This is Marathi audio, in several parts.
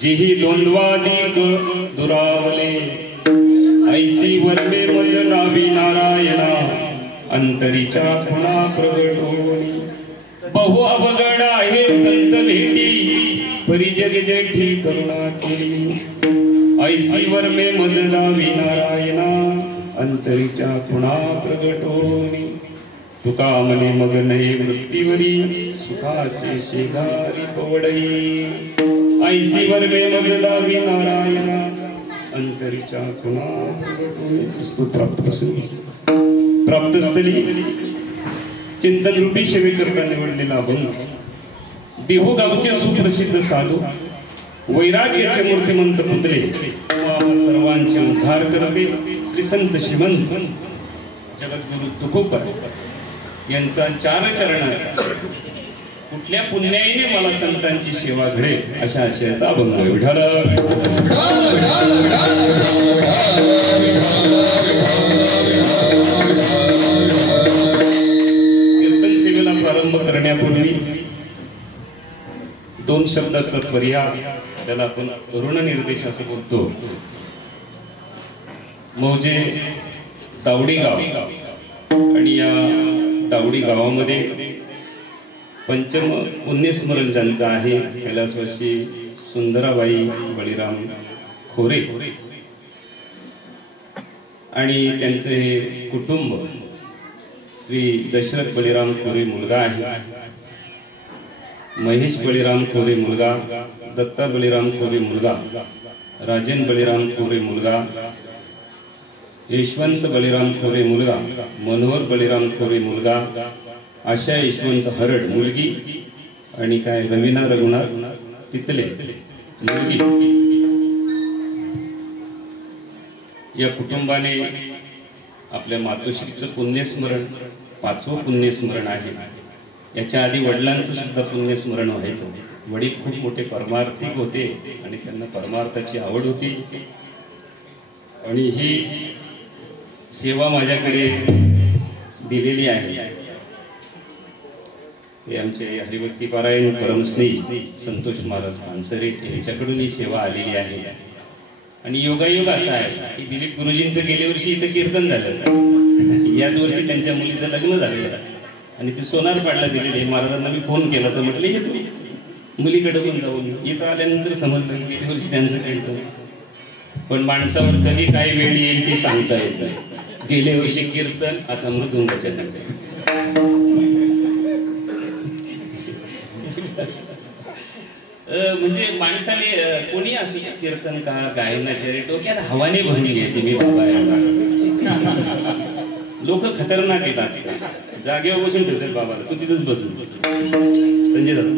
जिही द्वंद्वादिक दुरावले ऐसी वर्मे मज नावी नारायणा अंतरीच्या खुणा प्रगट होणी बहु अवघड आहे संत भेटी परिजग जेठी करुणा केली ऐसी वर्मे मज नावी नारायणा अंतरीच्या खुणा प्रगट होणी तुका मने मग नये वृत्तीवरी सुखाचे शेजारी पवडई ऐसी वर्मे मजदावी नारायणा अंतरीच्या खुणा प्राप्त स्थली चिंतन रूपी सेवेकरता निवडलेला अभंग देहू गावचे सुप्रसिद्ध साधू वैराग्याचे मूर्तिमंत पुतळे सर्वांचे उद्धार करते श्री संत श्रीमंत जगद्गुरु तुकोबर यांचा चार चरणाचा कुठल्या पुण्याईने मला संतांची सेवा घडेल अशा आशयाचा अभंग विठ्ठल कीर्तन सेवेला प्रारंभ करण्यापूर्वी दोन शब्दाचा पर्याय त्याला आपण ऋण निर्देश असं बोलतो मौजे दावडी गाव आणि या दावडी गावामध्ये पंचम पुण्यस्मरण ज्यांचं आहे कैलासवासी सुंदराबाई बळीराम खोरे आणि त्यांचे हे कुटुंब श्री दशरथ बळीराम खोरे मुलगा आहे महेश बळीराम खोरे मुलगा दत्ता बळीराम खोरे मुलगा राजन बळीराम खोरे मुलगा यशवंत बळीराम खोरे मुलगा मनोहर बळीराम खोरे मुलगा आशा यशवंत हरड मुलगी आणि काय रवीना रघुनाथ तितले मुलगी या कुटुंबाने आपल्या मातोश्रीचं पुण्यस्मरण पाचवं पुण्यस्मरण आहे याच्या आधी वडिलांचं सुद्धा पुण्यस्मरण व्हायचं वडील खूप मोठे परमार्थिक होते आणि त्यांना परमार्थाची आवड होती आणि ही सेवा माझ्याकडे दिलेली आहे हे आमचे हरिभक्ती पारायण परमस्नेही संतोष महाराज पानसरे यांच्याकडून ही सेवा आलेली आहे आणि योगायोग असा आहे की दिलीप गुरुजींचं गेल्या वर्षी इथं कीर्तन झालं याच वर्षी त्यांच्या मुलीचं लग्न झालेलं आणि ते सोनारपाडला दिलेले महाराजांना मी फोन केला तर म्हटलं येतो मुलीकडे पण जाऊन इथं आल्यानंतर समजलं गेल्या वर्षी त्यांचं कीर्तन पण माणसावर कधी काय वेळ येईल ती सांगता येत नाही गेल्या वर्षी कीर्तन आता मृदुंगाच्या नंतर म्हणजे माणसाने कोणी असू कीर्तनकार गायनाचार्य डोक्यात हवाने भरून घ्यायची मी बाबा लोक खतरनाक आहेत आजकाल, जागेवर बसून ठेवतात बाबाला, तू तिथंच बसून. संजय दादा,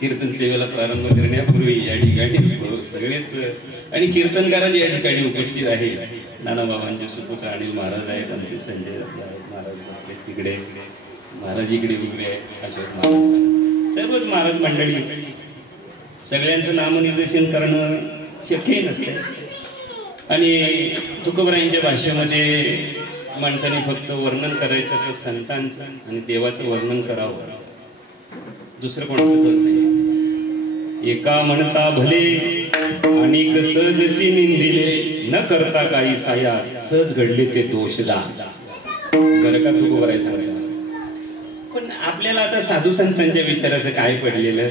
कीर्तन सेवेला प्रारंभ करण्यापूर्वी या ठिकाणी सगळेच आणि कीर्तनकाराच या ठिकाणी उपस्थित आहे. नानाबाबांचे सुपुत्र अनिल महाराज आहेत, आमचे संजय महाराज बसले तिकडे, महाराज इकडे उभे आहेत, अशोक महाराज, सर्वच महाराज मंडळी. सगळ्यांचं नामनिर्देशन करणं शक्य नसते आणि तुकोबरायांच्या भाषेमध्ये माणसाने फक्त वर्णन करायचं तर संतांचं आणि देवाचं वर्णन करावं, दुसरं कोणाचं करत नाही. एका म्हणता भले अनेक सहजची निंदिले, न करता काही साया सहज घडले ते दोषदा. बरं का तुकोबराय सांगायला. पण आपल्याला आता साधू संतांच्या विचाराचं काय पडलेलं,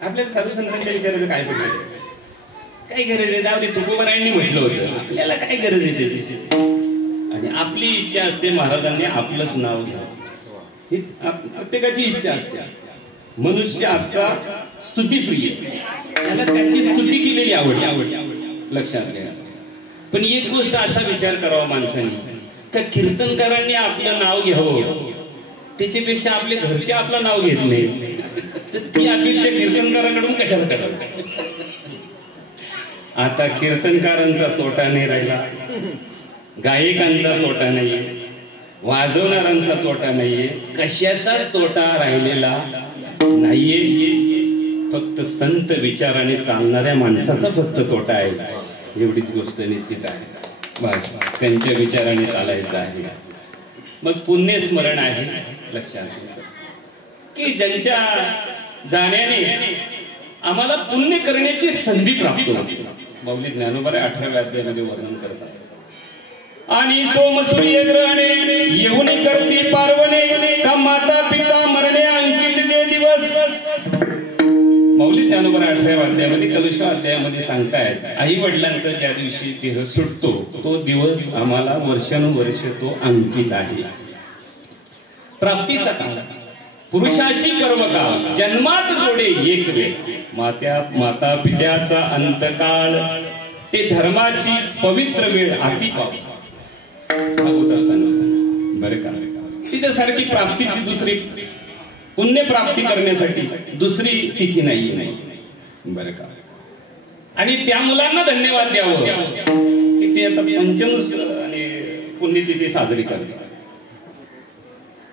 आपल्याला साधू संतांच्या विचाराचं काय पडलेलं, काय गरज आहे? जाऊ दे, तुकोबरायांनी म्हटलं होतं, आपल्याला काय गरज आहे त्याची? आणि आपली इच्छा असते महाराजांनी आपलंच नाव घ्यावं, ही प्रत्येकाची इच्छा असते. मनुष्य आजचा स्तुतीप्रिय, त्याला त्याची स्तुती केलेली आवडली, लक्षात घ्या. पण एक गोष्ट असा विचार करावा माणसाने, का कीर्तनकारांनी आपलं नाव घ्यावं त्याच्यापेक्षा आपले घरचे आपलं नाव घेत नाही, तर ती अपेक्षा कीर्तनकाराकडून कशाला करावी? आता कीर्तनकारांचा तोटा नाही राहिला, गायकांचा तोटा नाहीये, वाजवणाऱ्यांचा तोटा नाहीये, कशाचाच तोटा राहिलेला नाहीये. फक्त संत विचाराने चालणाऱ्या माणसाचा फक्त तोटा आहे, एवढीच गोष्ट निश्चित आहे. बस त्यांच्या विचाराने चालायचं आहे. मग पुण्यस्मरण आहे, लक्षात घ्यायचं की ज्यांच्या जाण्याने आम्हाला पुण्य करण्याची संधी प्राप्त होती. माऊली ज्ञानोबा 18व्या अध्यायामध्ये वर्णन करतात. आणि सोमसूर्य ग्रहणे येऊन करती पार्वणे, का माता पिता मरणे अंकित जे दिवस. माऊली ज्ञानोबा 18व्या अध्यायामध्ये कलुषा अध्यायामध्ये सांगतायत, आई वडिलांचा ज्या दिवशी देह सुटतो तो दिवस आम्हाला वर्षानुवर्ष तो अंकित आहे. प्राप्तीचा काळ, पुरुषाशी कर्मकाळ, जन्मात जोडे एक वेळ, माता पित्याचा अंतकाळ, ते धर्माची पवित्र वेळ हाती पाव. बरं का, तिच्यासारखी प्राप्तीची दुसरी, पुण्य प्राप्ती करण्यासाठी दुसरी तिथी नाही. बरं का, आणि त्या मुलांना धन्यवाद द्यावं की ते आता पंचमस आणि पुण्यतिथी साजरी करतात.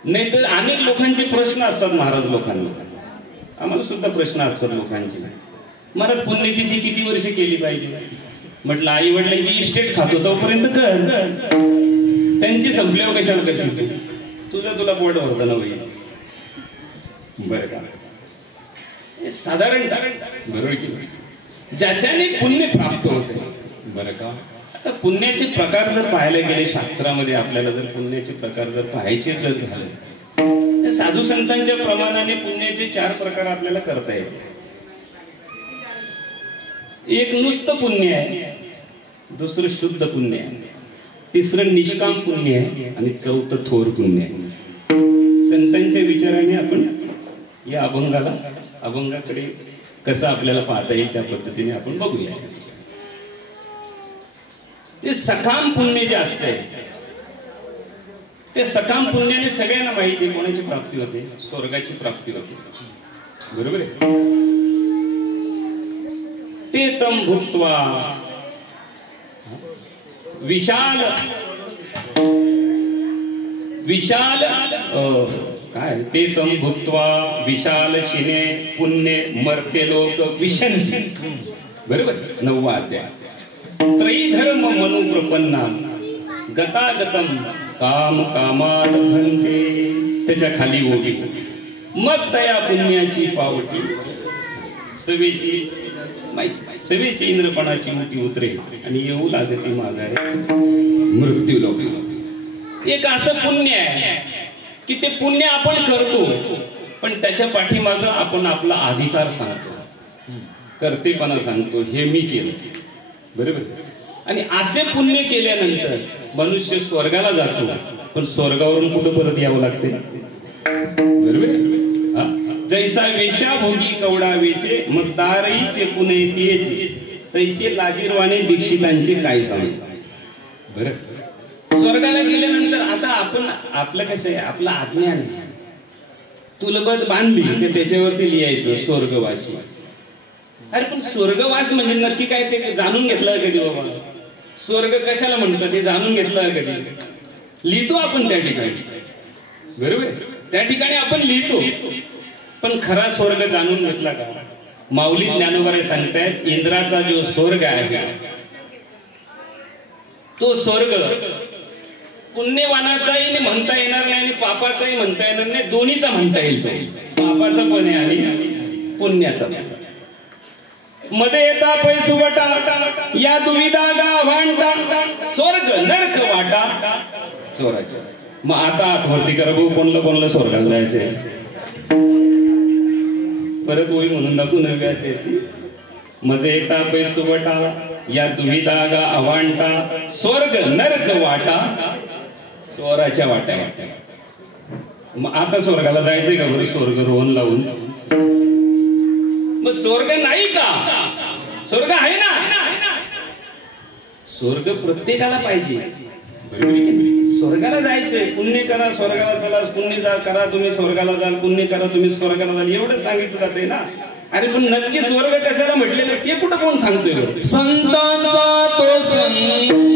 नाहीतर अनेक लोकांचे प्रश्न असतात महाराज लोकांना, आम्हाला सुद्धा प्रश्न असतात लोकांचे. महाराज पुण्यतिथी किती वर्ष केली पाहिजे? म्हटलं आई वडिलांची इस्टेट खातो तोपर्यंत कर, त्यांची संपल्यावर कशाला कशी, तुला पोट भरतं ना होईल. बरं का, साधारण बरोबर की, ज्याच्याने पुण्य प्राप्त होते. बरं का, आता पुण्याचे प्रकार जर पाहायला गेले शास्त्रामध्ये, आपल्याला जर पुण्याचे प्रकार जर पाहायचे जर झाले, साधू संतांच्या प्रमाणाने पुण्याचे 4 प्रकार आपल्याला करता येते. एक नुसतं पुण्य आहे, दुसरं शुद्ध पुण्य आहे, तिसरं निष्काम पुण्य आहे आणि चौथं थोर पुण्य आहे. संतांच्या विचाराने आपण या अभंगाकडे कसं आपल्याला पाहता येईल त्या पद्धतीने आपण बघूया. ते सकाम पुण्य जे असते, ते सकाम पुण्याने सगळ्यांना माहिती आहे कोणाची प्राप्ती होते, स्वर्गाची प्राप्ती होते. बरोबर आहे. ते तम भुक्त्वा विशाल काय, ते तम भुक्त्वा विशाल शिने पुण्य मर्त्य लोक विशंती. बरोबर, 9वा अध्याय. त्रयीधर्म मनु प्रपन्ना गतागतम काम कामात भन्ते. त्याच्या खाली ओगी, मग तया पुण्याची पावटी सवेची माहिती, सवेची इंद्रपणाची मोठी उतरे आणि येऊ लागते मागारे मृत्यू लोक. एक असं पुण्य आहे की ते पुण्य आपण करतो, पण त्याच्या पाठीमागं आपण आपला अधिकार सांगतो, कर्तेपणा सांगतो, हे मी केलं. बरोबर. आणि असे पुण्य केल्यानंतर मनुष्य स्वर्गाला जातो, पण स्वर्गावरून कुठं परत यावं लागते? बरोबर. जैसा वेशाभोगी कवडावेचे मग दारईचे पुणे तियेचे, तैसे लाजीरवाणे दीक्षितांचे काय सांग. बरं, स्वर्गाला गेल्यानंतर आता आपण आपलं कसं आहे, आपलं आज्ञा नाही, तुलबत बांधली की त्याच्यावरती लिहायचं स्वर्गवासी. अरे पण स्वर्गवास म्हणजे नक्की काय ते जाणून घेतलं कधी बाबा? स्वर्ग कशाला म्हणतात ते जाणून घेतलं कधी? लिहितो आपण त्या ठिकाणी, बरोबर, त्या ठिकाणी आपण लिहितो, पण खरा स्वर्ग जाणून घेतला का? माऊली ज्ञानोबा सांगतायत इंद्राचा जो स्वर्ग आहे तो स्वर्ग पुण्यवानाचाही म्हणता येणार नाही आणि पापाचाही म्हणता येणार नाही, दोन्हीचा म्हणता येईल. तो पापाचा पण आहे आणि पुण्याचा. मध्ये येता पैसुवटा या दुविधा गाभांटा, स्वर्ग नरक वाटा चोराच्या. मग आता आठवरती करा भाऊ, कोणला स्वर्गाला जायचंय? परत होई म्हणून दाखवू नव्या ते. मजे येता पैसुवटा या दुविधा गा अवांटा, स्वर्ग नरक वाटा चोराच्या वाट्या. मग आता स्वर्गाला जायचंय का बरं? स्वर्ग रोहन लावून मग स्वर्ग नाही का? स्वर्ग आहे ना. स्वर्ग प्रत्येकाला पाहिजे, स्वर्गाला जायचंय. पुण्य करा स्वर्गाला चला, पुण्य करा तुम्ही स्वर्गाला जाल, पुण्य करा तुम्ही स्वर्गाला जाल, एवढं सांगितलं जाते ना. अरे पण नक्की स्वर्ग कशाला म्हटलेलं ते कुठं कोण सांगतोय? संतांचा तो संग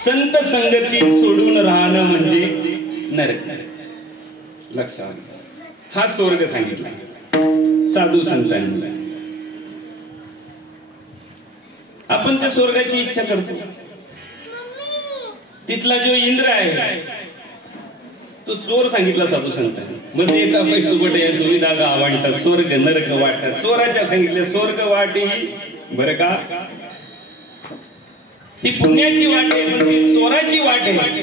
संत संगती सोडून राहणं म्हणजे नरक. लक्षात, हा स्वर्ग सांगितला साधू संतांनी. आपण त्या स्वर्गाची इच्छा करतो. तिथला जो इंद्र आहे तो चोर सांगितला साधू संतांनी. म्हणजे एका पैसुबट या दुविधा गावांटा, स्वर्ग नरक वाटा. चोराच्या सांगितले स्वर्ग वाट ही बरं का, ती पुण्याची वाट आहे पण ती चोराची वाट आहे,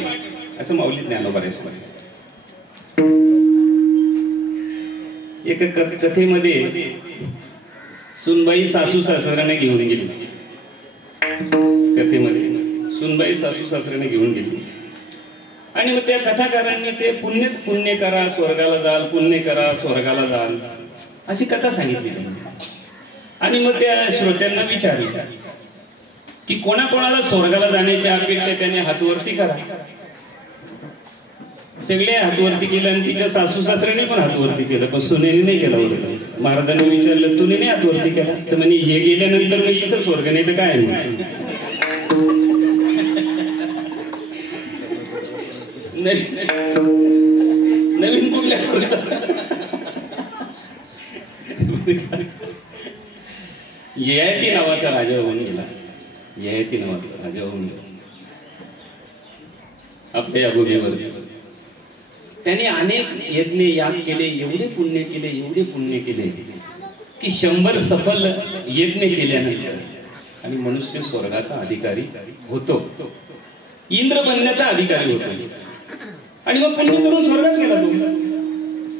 असं माऊली ज्ञानोबा सांगतात. एका कथेमध्ये सुनबाई सासू सासऱ्याने घेऊन गेली. कथेमध्ये सुनबाई सासू सासऱ्याने घेऊन गेली आणि मग त्या कथाकारांनी ते पुण्य करा स्वर्गाला जाल, पुण्य करा स्वर्गाला जाल अशी कथा सांगितली. आणि मग त्या श्रोत्यांना विचारलं की कोणाकोणाला स्वर्गाला जाण्याची अपेक्षा, त्याने हातवरती करा. सगळे हातवरती केलं आणि तिच्या सासू सासऱ्याने पण हातवरती केलं, पण सुनेने नाही केला. बरोबर, महाराजांनी विचारलं तुने नाही हातवरती केला? तर म्हणे हे गेल्यानंतर मग इथं स्वर्ग नाही तर काय नवीन कुठल्या स्वर्गात? ययाती नावाचा राजा होऊन गेला. ययाती नावाचा राजा होऊन गेला आपल्या या भूमीवर. त्याने अनेक यज्ञ याग केले, एवढे पुण्य केले, एवढे पुण्य केले की 100 सफल यज्ञ केल्यानंतर आणि मनुष्य स्वर्गाचा अधिकारी होतो, इंद्र बनण्याचा अधिकारी होतो. आणि मग पुण्य करून स्वर्गात गेला. तो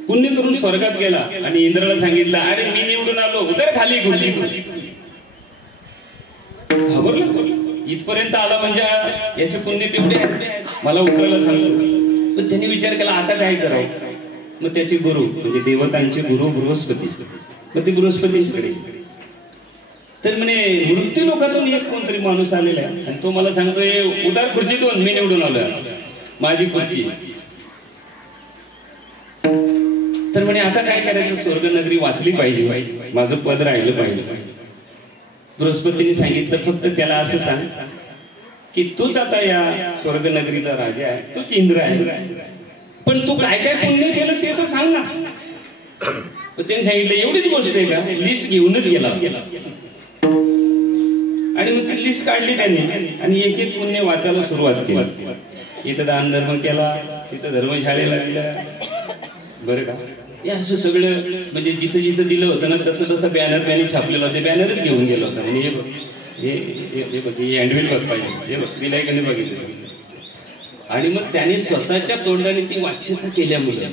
पुण्य करून स्वर्गात गेला आणि इंद्राला सांगितलं अरे मी निवडून आलो, उतर खाली खुर्ची. घाबरला. इथपर्यंत आला म्हणजे याचे पुण्य तेवढे आहे, मला उतरायला सांगतो. पण त्यांनी विचार केला आता काय करावं. मग त्याचे गुरु म्हणजे देवतांचे गुरु बृहस्पती, मग ते बृहस्पतींकडे. तर म्हणे मृत्यू लोकातून एक कोणतरी माणूस आलेला आहे आणि तो मला सांगतोय उदार खुर्चीतून मी निवडून आलोय, माझी खुर्ची. तर म्हणे आता काय करायचं, स्वर्ग नगरी वाचली पाहिजे, माझं पद राहिलं पाहिजे. बृहस्पतीने सांगितलं फक्त त्याला असं सांग की तूच आता या स्वर्ग नगरीचा राजा आहे, तूच इंद्र आहे, पण तू काय काय पुण्य केलं ते तर सांग ना. त्यांनी सांगितलं एवढीच गोष्ट आहे का, लिस्ट घेऊनच गेला. आणि मग ती लिस्ट काढली त्यांनी आणि एक एक पुण्य वाचायला सुरुवात केली. इथं दान धर्म केला, तिथं धर्मशाळेला गेला, बरं का. हे असं सगळं म्हणजे जिथं जिथं दिलं होतं ना तसं तसं बॅनर त्यांनी छापलेलं होतं, बॅनरच घेऊन गेलो होता. म्हणजे हे बघ, हे बघ, हे हँडबिल बघ पाहिजे, हे बघ दिलाय का नाही बघितलं. आणि मग त्याने स्वतःच्या तोंडाने ती वाच्यता केल्यामुळे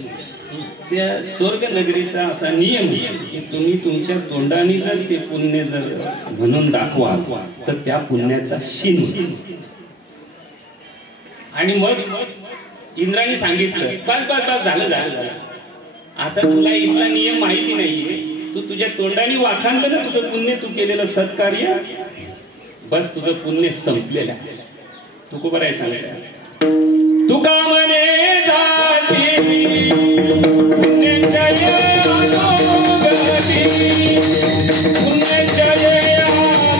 त्या स्वर्ग नगरीचा असा नियम की तुम्ही तुमच्या तोंडाने जर ते पुण्य जर म्हणून दाखवा तर त्या पुण्याचा शीन. आणि मग इंद्राने सांगितलं बस बस बस झालं झालं झालं, आता तुला इथला नियम माहिती नाहीये, तू तुझ्या तोंडाने वाखाणलं ना तुझं पुण्य, तू केलेलं सत्कार्य, बस तुझं पुण्य संपलेलं आहे. तू बरं आहे सांगता तुका म्हणे जाती पुण्यजय अनुगती, पुण्यजय अनुगती, पुण्यजय अनुगती.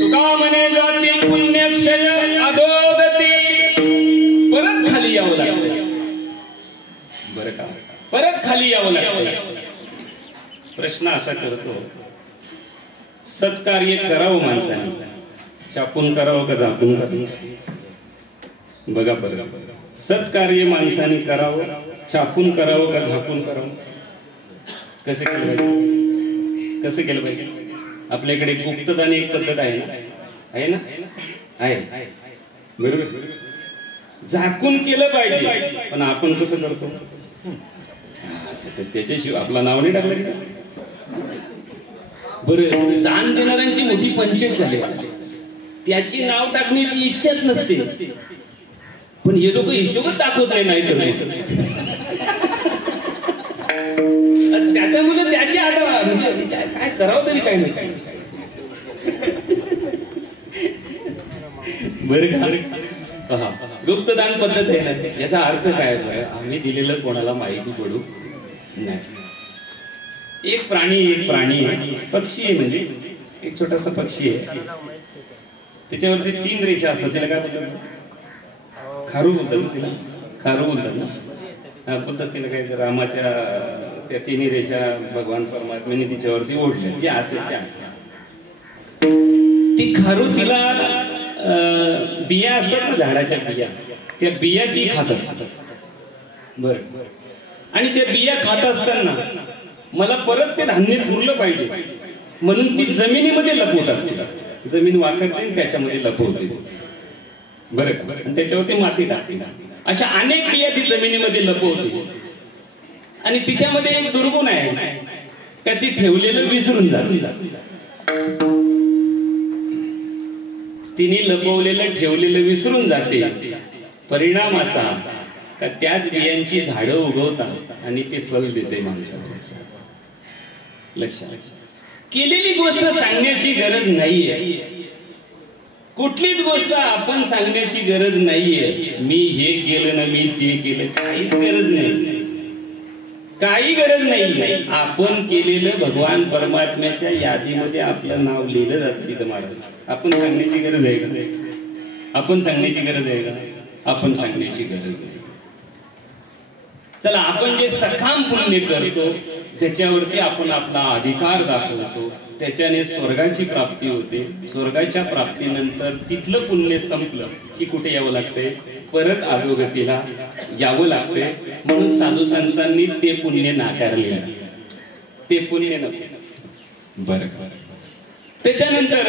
तुका म्हणे जाती पुण्यक्षय अधोगती, परत खाली यावं लागतं, बरं का, परत खाली यावं लागतं. प्रश्न असा करतो सत्कार्य करावं माणसाने, छापून करावं का झाकून करावं. बघा बघा, सत्कार्य माणसाने करावं, छापून करावं का झाकून करावं. कसं केलं पाहिजे, कसं केलं पाहिजे. आपल्याकडे गुप्तदान एक पद्धत आहे ना, आहे ना, आहे बरोबर. झाकून केलं पाहिजे पण आपण कसं करतो, त्याच्याशिवाय आपला नाव नाही टाकलं का. बरं, दान देणाऱ्यांची मोठी पंचायत झाली, त्याची नाव टाकण्याची इच्छाच नसते, पण हे लोक हिशोबच दाखवत नाही तर त्याच्यामुळे त्याची आता म्हणजे काय करावं तरी काय नाही काय. बरं का, गुप्तदान पद्धत आहे ना, याचा अर्थ काय, आम्ही दिलेलं कोणाला माहिती पडू नाही. एक प्राणी पक्षी आहे, म्हणजे एक छोटासा पक्षी आहे, त्याच्यावरती 3 रेषा असतात, त्याला काय बोलतात, खारू बोलतात तिला, खारू बोलतात ना, बोलतात तिला काय. रामाच्या त्या 3 रेषा भगवान परमात्म्याने तिच्यावरती ओढल्या, जे असेल ते असेल. ती खारू तिला बिया असतात ना, झाडाच्या बिया, त्या बिया ती खात असतात. बर, आणि त्या बिया खात असताना मला परत ते धान्य पुरलं पाहिजे म्हणून ती जमिनीमध्ये लपवत असते, जमीन वाकरते त्याच्यामध्ये लपवते, बरं, आणि त्याच्यावरती माती टाकते. अशा अनेक बिया ती जमिनीमध्ये लपवते. आणि तिच्यामध्ये एक दुर्गुण आहे का, ती ठेवलेलं विसरून जाते. तिने लपवलेलं ठेवलेलं विसरून जाते. परिणाम असा का त्याच बियांची झाडं उगवतात आणि ते फल देते माणसाला. लक्षात, केलेली गोष्ट सांगण्याची गरज नाहीये, कुठलीच गोष्ट आपण सांगण्याची गरज नाहीये. मी हे केलं ना, मी ते केलं, काहीच गरज नाही, काही गरज नाही. आपण केलेलं भगवान परमात्म्याच्या यादीमध्ये आपलं नाव लिहिलं जातं तिथं महाराज. आपण सांगण्याची गरज आहे का, आपण सांगण्याची गरज आहे का, आपण सांगण्याची गरज नाही. चला, आपण जे सखाम पुण्य करतो ज्याच्यावरती आपण आपला अधिकार दाखवतो त्याच्याने स्वर्गाची प्राप्ती होते. स्वर्गाच्या प्राप्तीनंतर तिथलं पुण्य संपलं की कुठे यावं लागतंय, परत अधोगतीला यावं लागते. म्हणून साधू संतांनी ते पुण्य नाकारले, ते पुण्य नको. बरं, त्याच्यानंतर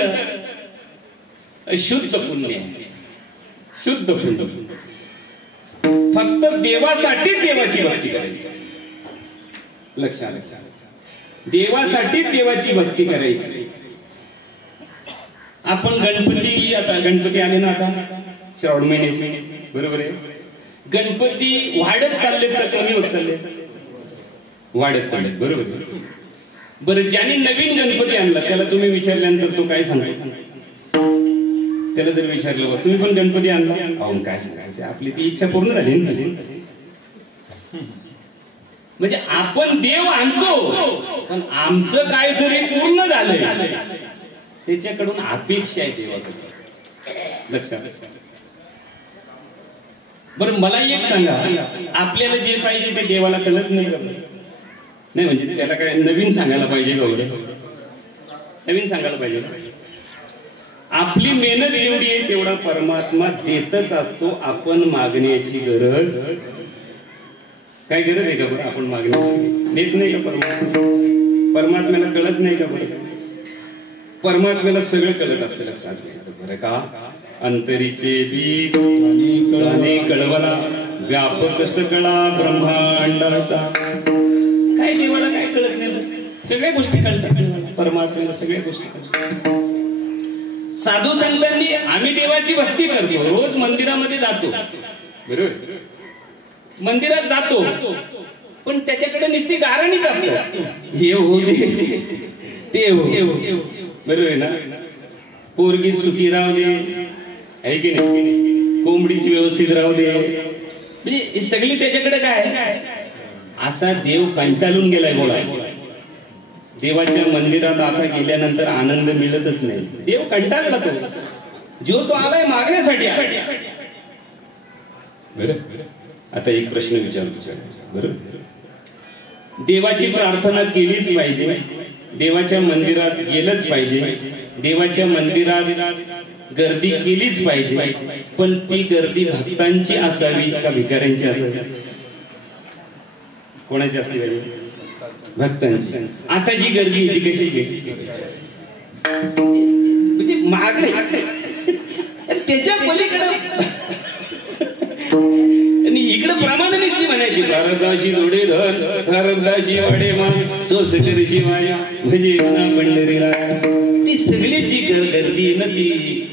शुद्ध पुण्य, शुद्ध पुण्य फक्त देवासाठी देवाची भक्ती करायची. लक्षात घ्या, देवासाठी देवाची भक्ती करायची. आपण गणपती, आता गणपती आले ना, आता श्रावण महिन्याचे, बरोबर आहे. गणपती वाढत चालले तर कमी होत चालले? वाढत चालले, बरोबर आहे. बरं, ज्याने नवीन गणपती आणला त्याला तुम्ही विचारल्यानंतर तो काय सांगतो? त्याला जर विचारलं तुम्ही पण गणपती आणला, पाहून काय सांगायचं? आपली ती इच्छा पूर्ण झाली ना. म्हणजे आपण देव आणतो पण आमचं काहीतरी पूर्ण झालंय, त्याच्याकडून अपेक्षा आहे देवाकडे. लक्षात. बरं, मला एक सांगा, आपल्याला जे पाहिजे ते देवाला कळत नाही म्हणजे त्याला काय नवीन सांगायला पाहिजे का? नवीन सांगायला पाहिजे. आपली मेहनत जेवढी आहे तेवढा परमात्मा देतच असतो. आपण मागण्याची गरज, काय गरज आहे का बरं? आपण मागण्याची देत नाही का परमात्मा? परमात्म्याला कळत नाही का बरं? परमात्म्याला सगळं कळत असतं. लक्षात घ्यायचं बरं का. अंतरीचे बीज जाणे कळवला, व्यापक सकळा ब्रह्मांडाचा. काय देवाला काय कळत नाही? सगळ्या गोष्टी कळतात परमात्म्याला, सगळ्या गोष्टी कळतात. साधू संतांनी, आम्ही देवाची भक्ती करतो, रोज मंदिरामध्ये जातो, बरोबर, मंदिरात जातो, पण त्याच्याकडे नुसती गारणीच असतो. हे हो ते हो, बरोबर आहे ना. पोरगी सुखी राहू दे, आहे की नाही, कोंबडीची व्यवस्थित राहू दे, म्हणजे सगळी त्याच्याकडे काय. असा देव कंटाळून गेलाय. बोला, देवाच्या मंदिरात आता गेल्यानंतर आनंद मिळतच नाही. देव कंटाळला, तो तो आलाय मागण्यासाठी. बरं, आता एक प्रश्न विचारतो. बरं, देवाची प्रार्थना केलीच पाहिजे, देवाच्या मंदिरात गेलंच पाहिजे, देवाच्या मंदिरात गर्दी केलीच पाहिजे, पण ती गर्दी भक्तांची असावी का भिकाऱ्यांची असावी? कोणाची असली पाहिजे? भक्तांची. आता जी गर्दी ती कशी? म्हणजे मागणे, त्याच्या पलीकडे इकडे प्रमाण नसती म्हणायची. भारताशी जोडे धन, भारताशी वाडे मान, सोस करीशी माया भजे पंढरीला. ती सगळी जी गर्दी आहे ना, ती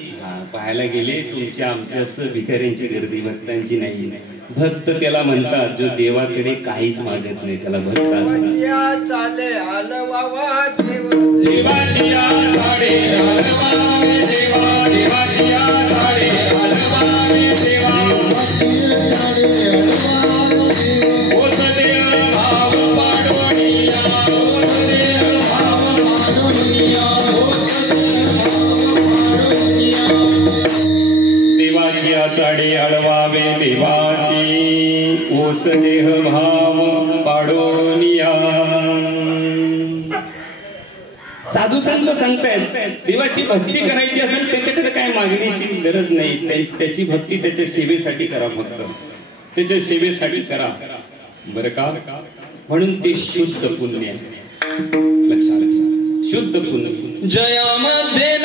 पाहायला गेले तुमच्या आमच्या भिकाऱ्यांची गर्दी, भक्तांची नाही. भक्त त्याला म्हणतात जो देवाकडे काहीच मागत नाही, त्याला भक्त असतात. चाडे अळवावे देवासी, ओस देह भाव पाडोनिया. साधू संत सांगतायत देवाची भक्ती करायची असेल त्याच्याकडे काय मागण्याची गरज नाही. त्याची भक्ती त्याच्या सेवेसाठी करा, फक्त त्याच्या सेवेसाठी करा, बरं का. म्हणून ते शुद्ध पुण्य. लक्षात घ्या, शुद्ध पुण्य. जयामध्ये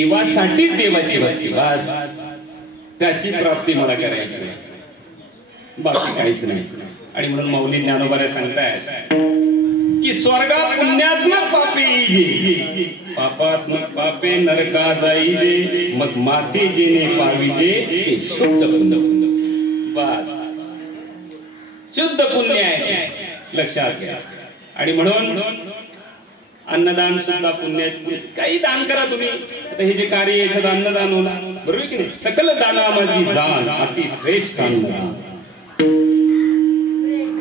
देवासाठीच देवाची भक्ती, बस त्याची प्राप्ती मला करायची, बाकी काहीच नाही. आणि म्हणून माऊली ज्ञानोबा सांगतायत की स्वर्गा पुण्यात्मक पापे जे, पापात्मक पापे नरका जाईजे, मग माते जेने पाविजे ते शुद्ध पुण्य. बस शुद्ध पुण्य आहे, लक्षात घ्या. आणि म्हणून अन्नदान सुद्धा पुण्य. काही दान करा तुम्ही. आता हे जे कार्य याच्यात अन्नदान होणार, बरोबर की नाही. सकल दाना माझी जान, अति श्रेष्ठ अन्नदान.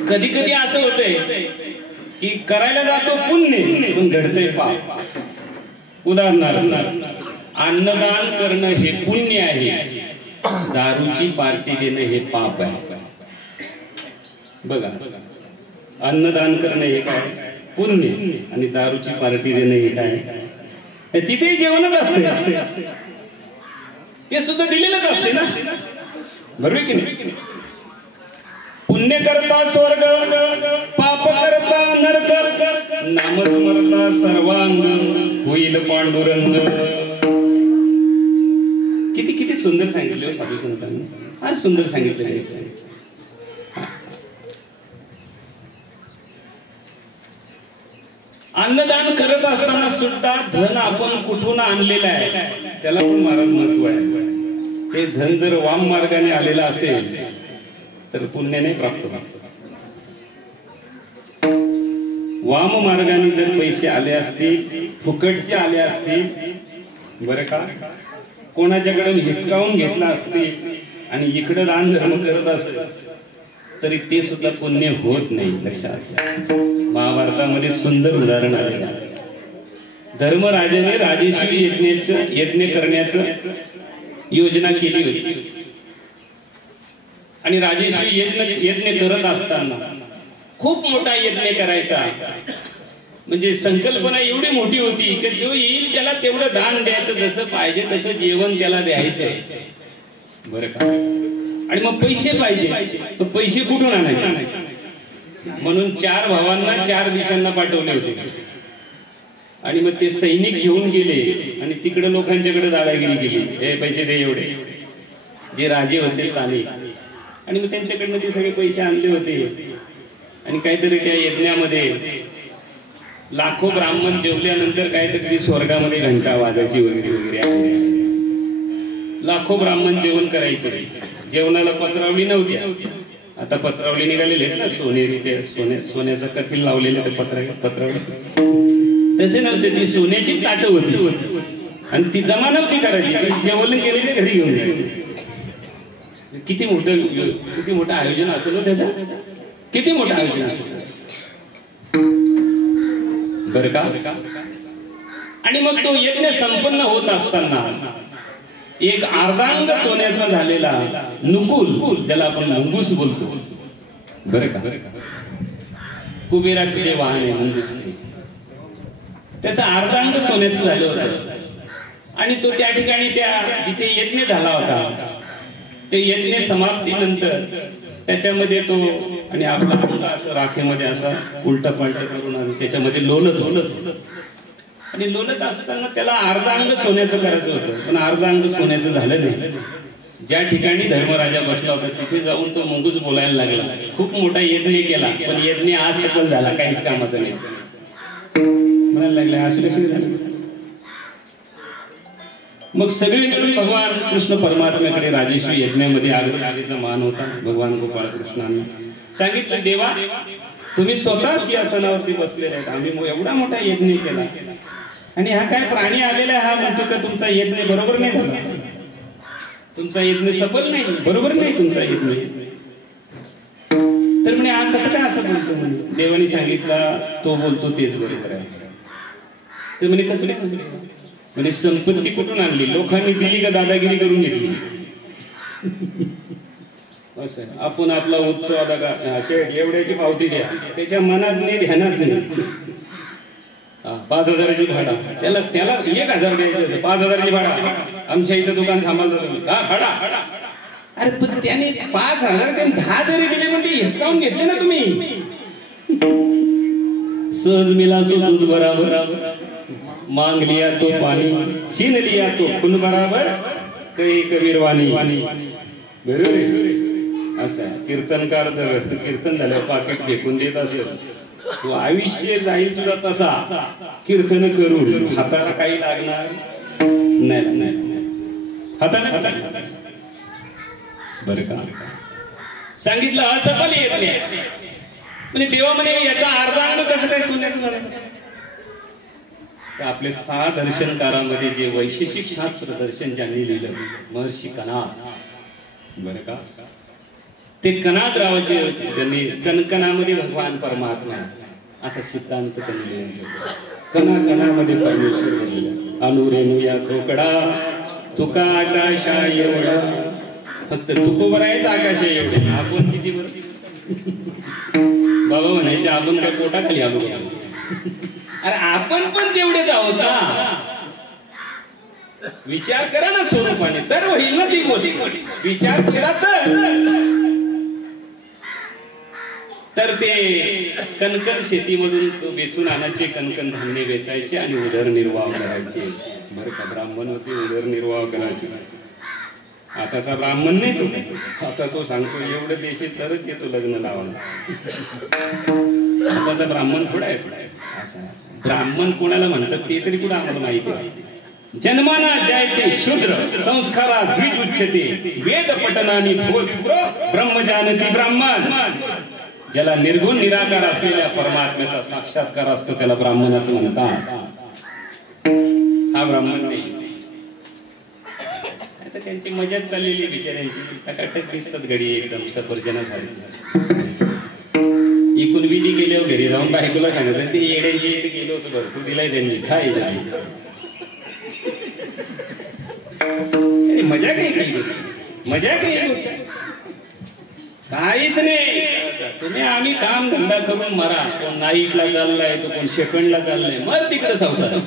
कधी कधी असं होतंय की करायला जातो पुण्य पण घडतंय पाप. उदाहरणार्थ अन्नदान करणं हे पुण्य आहे, दारूची पार्टी देणं हे पाप आहे. बघा, अन्नदान करणं हे काय पुण्य आणि दारूची पार्टी देणं हे काय. तिथेही जेवणच असते, ते सुद्धा दिलेलंच असते ना, बरोबर की नाही. पुण्य करता स्वर्ग, पाप करता नरक, नामस्मरता सर्वांग होईल पांडुरंग. किती किती सुंदर सांगितले साधू संतांनी, फार सुंदर सांगितले. अन्नदान करत असताना सुद्धा धन आपण कुठून आणलेलं आहे त्याला पण महाराज महत्व आहे. ते धन जर वाम मार्गाने आलेलं असेल तर पुण्याने प्राप्त होतं. वाम मार्गाने जर पैसे आले असतील, फुकटचे आले असतील, बरं का, कोणाच्याकडून हिसकावून घेतला असतील आणि इकडे दान धर्म करत असेल तरी ते सुद्धा पुण्य होत नाही. लक्षात घ्या. महाभारतामध्ये सुंदर उदाहरण आलेलं आहे. धर्मराजाने राजेश्री यज्ञ करण्याचं योजना केली होती आणि राजेश्री यज्ञ करत असताना खूप मोठा यज्ञ करायचा, म्हणजे संकल्पना एवढी मोठी होती की जो येईल त्याला तेवढं दान द्यायचं, जसं पाहिजे तसं जेवण त्याला द्यायचं, बरं का. आणि मग पैसे पाहिजे, तर पैसे कुठून आणायचे. म्हणून 4 भावांना 4 दिशांना पाठवले होते आणि मग ते सैनिक घेऊन गेले आणि तिकडे लोकांच्याकडे दादागिरी केली, हे पैसे दे एवढे, जे राजे होते स्थानिक. आणि मग त्यांच्याकडनं ते सगळे पैसे आणले होते आणि काहीतरी त्या यज्ञामध्ये लाखो ब्राह्मण जेवल्यानंतर काहीतरी स्वर्गामध्ये घंटा वाजायची वगैरे वगैरे. लाखो ब्राह्मण जेवण करायचे. जेवणाला पत्रावली नव्हती, आता पत्रावली निघालेले आहेत ना, सोनेरी, ते सोन्याचं कथील लावलेले ते पत्रावली, तसे नव्हते. ती सोन्याची ताटं होती आणि ती जमा नव्हती करायची, ती जेवण केलेले घरी घेऊन जायचे. किती मोठं आयोजन असेल त्याचं, किती मोठं आयोजन असेल, बरं का. आणि मग तो यज्ञ संपन्न होत असताना एक अर्धांग सोन्याचा झालेला नुकुल, ज्याला आपण मुंगूस बोलतो, बरं का, कुबेराचे जे वाहन आहे मुंगूस, त्याचा अर्धांग सोन्याचं झालं होतं. आणि तो त्या ठिकाणी त्या जिथे यज्ञ झाला होता ते यज्ञ समाप्तीनंतर त्याच्यामध्ये तो आणि आपला मुलगा असं राखेमध्ये असा उलटा पालटा करून त्याच्यामध्ये लोलत आणि लोलत असताना त्याला अर्धांग सोन्याचं करायचं होतं, पण अर्धांग सोन्याचं झालं नाही. ज्या ठिकाणी धर्मराजा बसला होता तिथे जाऊन तो मुंगूस बोलायला लागला, खूप मोठा यज्ञ केला पण यज्ञ आज सफल झाला, काहीच कामाचं नाही. म्हणायला लागला असं कशी झालं. मग सगळे मिळून भगवान कृष्ण परमात्म्याकडे राजेश्री यज्ञामध्ये आगीचा मान होता. भगवान गोपाळ कृष्णांना सांगितलं, देवा तुम्ही स्वतः सिंहासनावरती बसलेले आहेत, आम्ही एवढा मोठा यज्ञ केला आणि हा काय प्राणी आलेला हा म्हणतो का तुमचा यज्ञ बरोबर नाही झाला, तुमचा यज्ञ सफल नाही, बरोबर नाही तुमचा यज्ञ. तर म्हणे हा कसं काय असं बोलतो. म्हणे देवाने सांगितलं तो बोलतो तेच बरोबर आहे. ते म्हणे कसले म्हणजे संपत्ती कुठून आणली, लोकांनी दिली का दादागिरी करून घेतली. असं आपण आपला उत्सव आता एवढ्याची पावती द्या, त्याच्या मनात नाही ध्यानात नाही. 5,000ची भाडा, त्याला 1,000 द्यायचं, 5,000ची भाडा, आमच्या इथं दुकान थांबायला तुम्ही भाडा. अरे पण त्याने 5,000 ते 10 जरी दिले पण ते हिसकावून घेतले ना तुम्ही. सहज मिला सो दूध बराबर, मांग लिया तो पानी, छीन लिया तो खून बराबर, कई कबीरवाणी. बरोबर आहे. असं आहे. कीर्तनकार जर कीर्तन झालं पाकिट फेकून देत असेल, तो आयुष्य जाईल तुझा तसा कीर्तन करून. हाताला काही लागणार नाही. हाताला बरं का सांगितलं असफल येत नाही. म्हणजे देवा म्हणे याचा अर्धांग कसं काय शून्याचं म्हणायचं. तर आपले 6 दर्शनकारामध्ये जे वैशेषिक शास्त्र दर्शन ज्यांनी लिहिलं महर्षी कणाद, बरं का, ते कणाद रावाचे त्यांनी कणकणामध्ये भगवान परमात्मा असा सिद्धांत त्यांनी लिहिला. कणाकणामध्ये परमेश्वर बोललेला. अनुरेणू या थोकडा तुका आकाशा एवढा. फक्त तुकोबर आहेच आकाश एवढे. आपण किती बरं बाबा म्हणायचे आपण काय पोटाखाली आलो. अरे आपण पण तेवढेच आहोत ना. विचार करा ना स्वरूपाने तर होईल ना ती गोष्ट. विचार केला तर ते कणकण शेतीमधून वेचून आणायचे, कणकण धान्य वेचायचे आणि उदरनिर्वाह करायचे. बरं का ब्राह्मण होते, उदरनिर्वाह करायचे. आताचा ब्राह्मण नाही तो. आता तो सांगतो एवढं देशी तरच येतो लग्न लावायला. आताचा ब्राह्मण थोडा आहे. असा ब्राह्मण कोणाला म्हणतात ते तरी कुठं आम्हाला माहिती आहे. जन्माना जायते शूद्र संस्कारा द्विज उच्चते वेद पठनानी ब्रह्म जानती ब्राह्मण. ज्याला निर्गुण निराकार असलेल्या परमात्म्याचा साक्षात्कार असतो त्याला ब्राह्मण असं म्हणतात. हा ब्राह्मण नाही. आता त्यांची मजाच चाललेली बिचाऱ्यांची. टकाटक दिसतात घडी एकदम सफरजन झाली. इकून विधी केल्यावर घरी जाऊन बायकोला सांगितलं ते येड्यांची इथे गेलो होतो भरपूर दिलाय त्यांनी. काय मजा काही केली, मजा काही काहीच नाही. तुम्ही आम्ही काम धंदा करून मरा. कोण नाईटला चाललाय तो कोण सेकंडला चाललाय, मर तिकडे सावकार.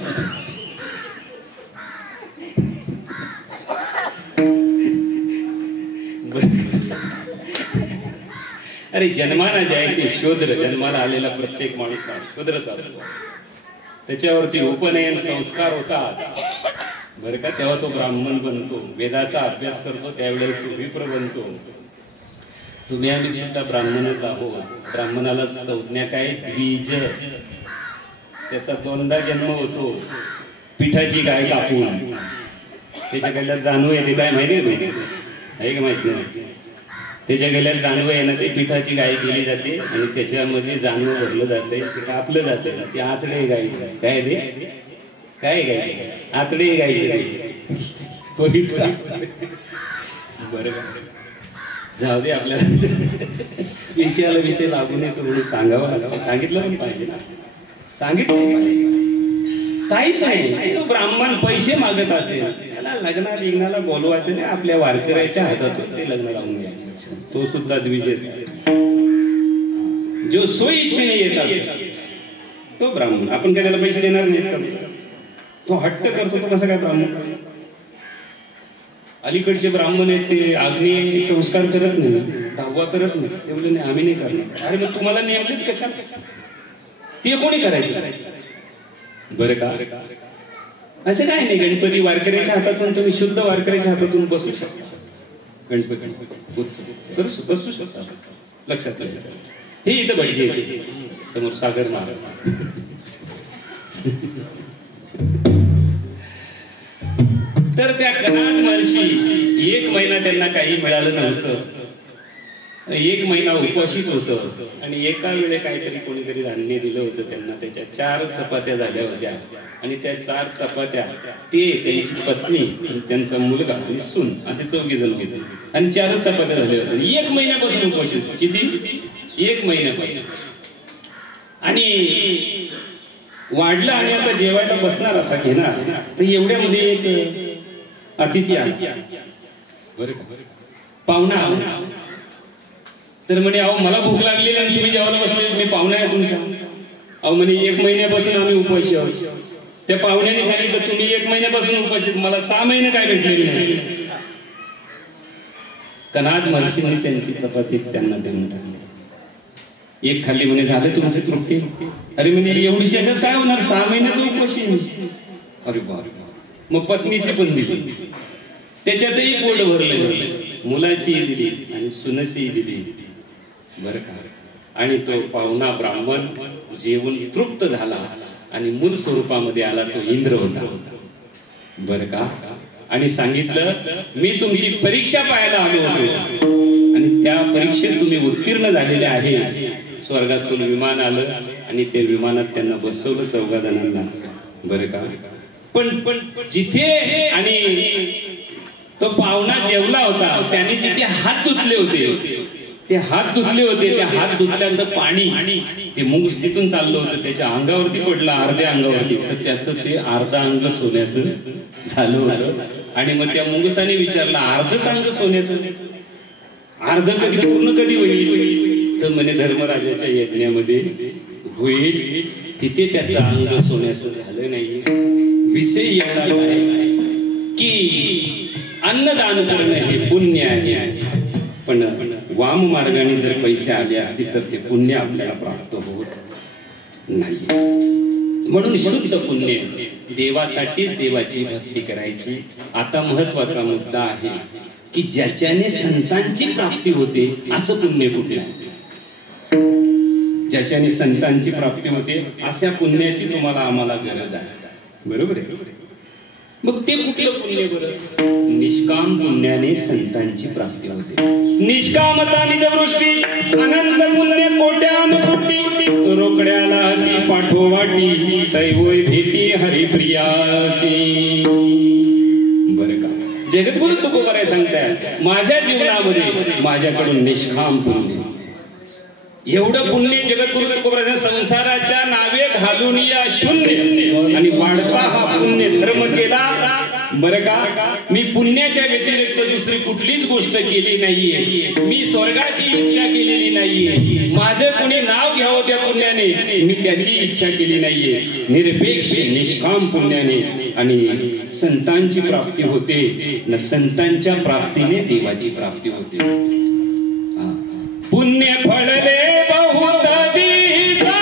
अरे जन्माना जायते शूद्र. जन्माला आलेला प्रत्येक माणूस शूद्रच असतो. त्याच्यावरती उपनयन संस्कार होतात बरं का, तेव्हा तो ब्राह्मण बनतो. वेदाचा अभ्यास करतो त्यावेळेला तो विप्र बनतो. तुम्ही आम्ही सुद्धा ब्राह्मणच आहोत. ब्राह्मणाला संज्ञा काय द्विज. त्याचा 2दा जन्म होतो. पिठाची गाय कापून त्याच्या गळ्यात जानू येते. काय माहिती आहे का माहिती नाही. त्याच्या गळ्यात जानू आहे ना, ते पिठाची गाय केली जाते आणि त्याच्यामध्ये जानू भरलं जाते, ते कापलं जातं. ते आतडे गाय. काय ते काय गायचे आतडे गायचे. बरं जाऊ दे आपल्याला विषयाला विषय लागून येतो म्हणून सांगावं लागावं. सांगितलं पण पाहिजे ना. सांगितलं पाहिजे. काहीच नाही. तो ब्राह्मण पैसे मागत असेल त्याला लग्ना बिग्नाला बोलवायचं नाही. आपल्या वारकऱ्याच्या हातात ते लग्न लावून घ्यायचं. तो सुद्धा द्विजेत. जो स्वइच्छेने येत असेल तो ब्राह्मण. आपण काय त्याला पैसे देणार नाही. तो हट्ट करतो तो कसा काय ब्राह्मण. अलीकडचे ब्राह्मण आहेत ते अग्नी संस्कार करत नाही, 10वा करत नाही. एवढे नाही आम्ही नाही करणार. अरे मग तुम्हाला नेमलेत कशा. ते कोणी करायचं बरं का. असं काय नाही. गणपती वारकऱ्याच्या हातातून तुम्ही शुद्ध वारकऱ्याच्या हातातून बसू शकता. गणपती बसू शकता. लक्षात ठेवा. हे इथं पाहिजे समोर सागर महाराज. तर त्या कणाद महर्षी 1 महिना त्यांना काही मिळालं नव्हतं. 1 महिना उपवाशीच होतं आणि एका वेळे काहीतरी कोणीतरी धान्य दिलं होतं त्यांना. त्याच्या 4 चपात्या झाल्या होत्या आणि त्या 4 चपात्या ते त्यांची पत्नी त्यांचा मुलगा आणि सून असे 4 जण होते आणि 4 चपात्या झाल्या होत्या. 1 महिन्यापासून उपवाशी. किती 1 महिन्यापासून. आणि वाढलं आणि आता जेवायला बसणार आता घेणार. तर एवढ्यामध्ये एक अतिथी आली. पाहुणा. तर म्हणे अहो मला भूक लागली आणि तुम्ही जेवायला बसले. मी पाहुणा आहे तुमचा. अहो म्हणे 1 महिन्यापासून आम्ही उपाशी आहोत. त्या पाहुण्याने सांगितलं तुम्ही 1 महिन्यापासून उपाशी, मला 6 महिने काय भेटलेली नाही. कणाद महर्षींनी त्यांची चपाती त्यांना देऊन टाकली. 1 खाल्ली म्हणे झालं तुमची तृप्ती. अरे म्हणे एवढीशी याच्यात काय होणार, 6 महिन्याचं उपाशी. अरे बाप, मग पत्नीची पण दिली, त्याच्यातही पोट भरलं, मुलाची दिली आणि सुनाची दिली बरं का. आणि तो पाहुणा ब्राह्मण जेवून तृप्त झाला आणि मूल स्वरूपामध्ये आला. तो इंद्र होता बरं का. आणि सांगितलं, मी तुमची परीक्षा पाहायला आलो होतो आणि त्या परीक्षेत तुम्ही उत्तीर्ण झालेले आहे. स्वर्गातून विमान आलं आणि ते विमानात त्यांना बसवलं 14 जणांना बरं का. पण जिथे आणि तो पाहुणा जेवला होता त्याने जिथे हात धुतले होते, ते हात धुतले होते, त्या हात धुतल्याचं पाणी ते मुंगस तिथून चाललं होतं, त्याच्या अंगावरती पडलं, अर्ध्या अंगावरती. तर त्याचं ते अर्ध अंग सोन्याचं झालं होतं. आणि मग त्या मुंगसाने विचारलं, अर्धच अंग सोन्याचं, अर्ध कधी पूर्ण कधी होईल? तर म्हणे धर्मराजाच्या यज्ञामध्ये होईल. तिथे त्याचं अंग सोन्याचं झालं नाही. विषय एवढा काय की अन्नदान करणं हे पुण्य आहे, पण वाम मार्गाने जर पैसे आले असतील तर ते पुण्य आपल्याला प्राप्त होत नाही. म्हणून शुद्ध पुण्य देवासाठीच देवाची भक्ती करायची. आता महत्वाचा मुद्दा आहे की ज्याच्याने संतांची प्राप्ती होते असं पुण्य कुठलं आहे? ज्याच्याने संतांची प्राप्ती होते अशा पुण्याची तुम्हाला आम्हाला गरज आहे, बरोबर आहे. मग ते कुठलं पुण्य बरं? निष्काम पुण्याने संतांची प्राप्ती होते. निष्कामता निजवृष्टी अनंत पुण्य कोट्यानुकोटी, रोकड्याला हती पाठोवाटी, दैवोय भेटी हरिप्रियाची बरं का. जगद्गुरु तुकोबाराय सांगतात, माझ्या जीवनामध्ये माझ्याकडून निष्काम पुण्य, एवढं पुण्य जगद्गुरु तुकोबाराय संसाराच्या नावे घालून या शून्य आणि वाढता हा पुण्य धर्म केला बरं का. मी पुण्याच्या व्यतिरिक्त दुसरी कुठलीच गोष्ट केली नाहीये. मी स्वर्गाची इच्छा केलेली नाहीये. माझं कोणी नाव घ्यावं त्या पुण्याने, मी त्याची इच्छा केली नाहीये. निरपेक्ष निष्काम पुण्याने आणि संतांची प्राप्ती होते न संतांच्या प्राप्तीने देवाची प्राप्ती होते. पुण्य फळले बहुत दिसा,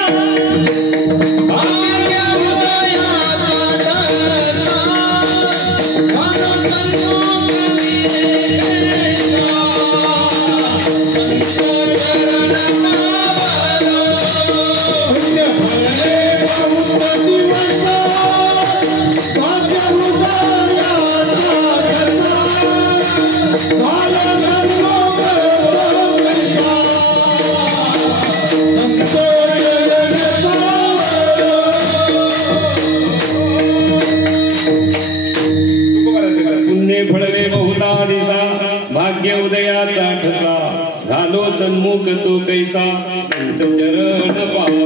सन्मुख तो कैसा संत चरण पाव.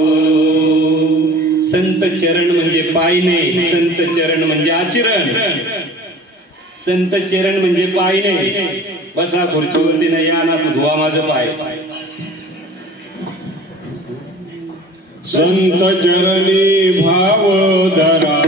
संत चरण म्हणजे पाय नाही, संत चरण म्हणजे आचरण. संत चरण म्हणजे पाय नाही. बसा खुर्चीवरती नाही, या ना धुवा माझं पाय. संत चरणी भाव धरा,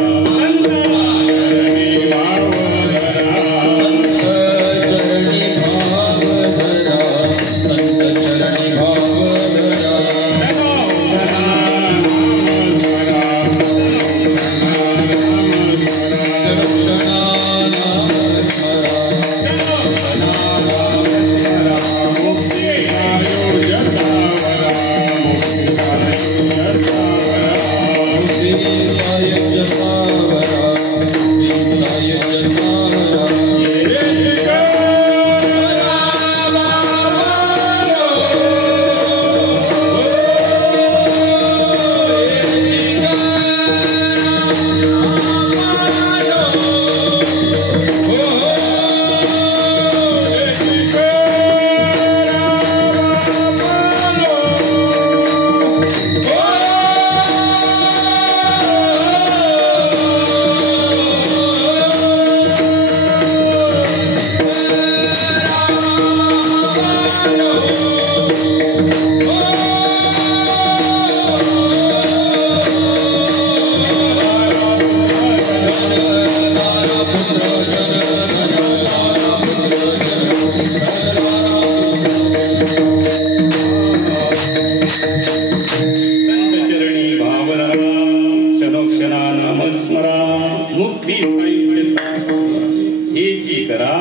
हे जी करा.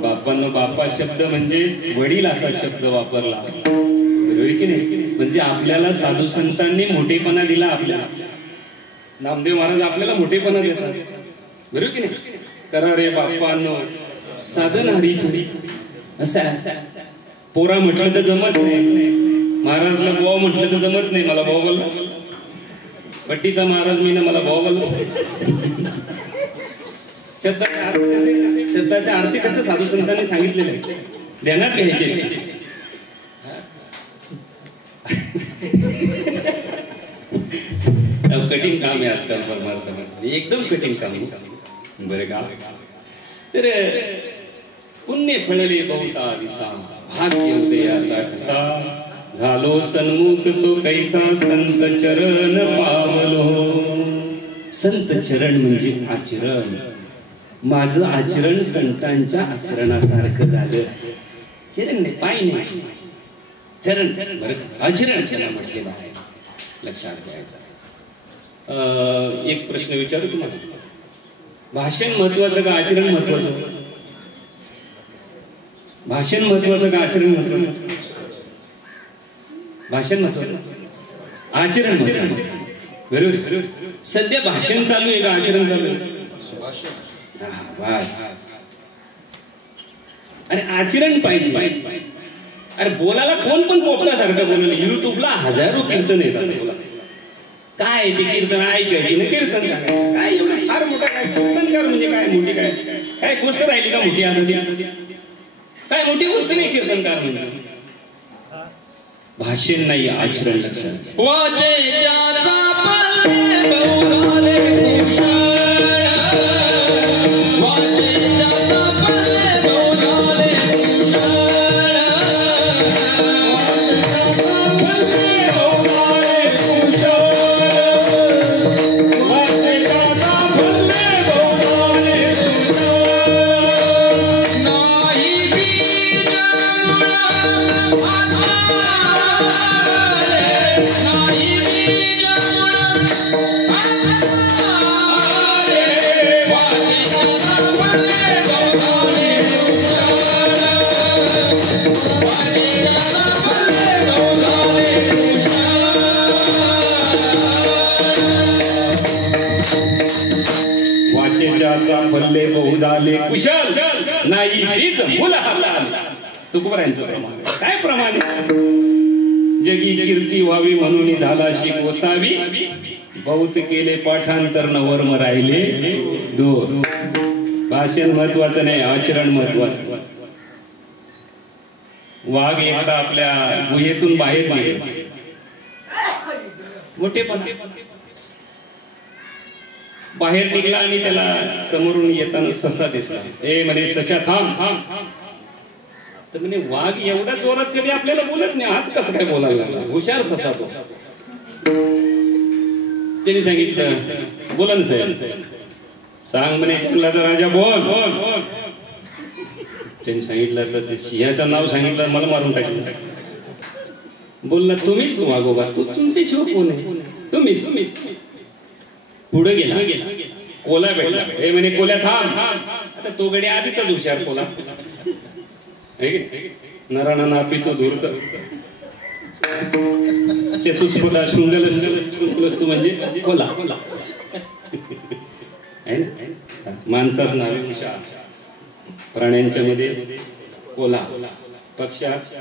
बापानं बापा शब्द म्हणजे वडील असा शब्द वापरला, बरोबर की नाही? म्हणजे आपल्याला साधू संतांनी मोठेपणा दिला. आपल्याला नामदेव महाराज आपल्याला मोठेपणा देतात, बरोबर की नाही? करा रे बापांनो साधन हरीची. असं पोरा म्हटलं तर जमत नाही, महाराजला भाऊ म्हटलं तर जमत नाही. मला भाऊ बोलला, पट्टीचा महाराज मी ना मला भाऊ बोलला. शब्दाच्या आरती कसं साधू संतांनी सांगितलेलं आहे, ध्यानात घ्यायचे. कठीण काम आहे आजकाल परमार्थ, एकदम कठीण काम आहे. बरे का? तर पुण्य फळले बहुता दिसा, भाग्य उदयाचा कसा, झालो सन्मुख तो कैसा, संत चरण पावलो. संत चरण म्हणजे आचरण. माझं आचरण संतांच्या आचरणासारखं झालं. चरण नाही, पाय नाही, चरण. बरं, आचरण त्याला म्हटलेलं आहे, लक्षात घ्यायचं. एक प्रश्न विचारू तुम्हाला, भाषण महत्वाचं का आचरण महत्वाचं? भाषण महत्वाचं का आचरण महत्वाचं? भाषण महत्वाचं, आचरण महत्वाचं. बरोबर. सध्या भाषण चालू आहे का आचरण चालू आहे? बस. अरे आचरण पाहिजे. अरे बोलायला कोण पण पोपटासारखं बोललं. युट्यूबला हजारो कीर्तन येतात. काय ते कीर्तन ऐकायची ना, कीर्तन सांगायचं काय एवढं फार मोठा काय कीर्तनकार म्हणजे काय मोठी काय काय गोष्ट राहिली का मोठी? आनंदी काय मोठी गोष्ट नाही कीर्तनकार म्हणजे. भाषण नाही, आचरण. लक्षात भल्ले बहु झाले कुशल, नाही बीज मुल हाताला. तुकोबारायांचं प्रमाण काय प्रमाण? जगी कीर्ती व्हावी म्हणून झाला शिकोसावी, बहुत केले पाठांतर न वर्म राहिले दोन. भाषण महत्वाचं नाही, आचरण महत्वाचं. वाघ एकदा आपल्या गुहेतून बाहेर निघाला, मोठेपणा बाहेर निघला आणि त्याला समोरून येताना ससा दिसला. ए म्हणे सशा थांब थांब. तर म्हणे वाघ एवढा जोरात कधी आपल्याला बोलत नाही, आज कसं काय बोलायला लागला? हुशार ससा तो. त्यांनी सांगितलं, बोला ना साहेब. सांग म्हणे जंगलाचा राजा बोल. त्यांनी सांगितलं तर ते सिंहाचं नाव सांगितलं, मला मारून टाकलं. बोलला तुम्हीच वाघोबा, तुमचे शिव कोण आहे? तुम्हीच. पुढे गेला, कोला भेटला. हे म्हणे कोल्या थांब. आता तो गडी आधीच हुशार कोला. नराणा नापितो धूर्त चतुष्पदा शृंगलस्तु म्हणजे कोला. माणसात नावे उषा, प्राण्यांच्या मध्ये कोला, पक्षात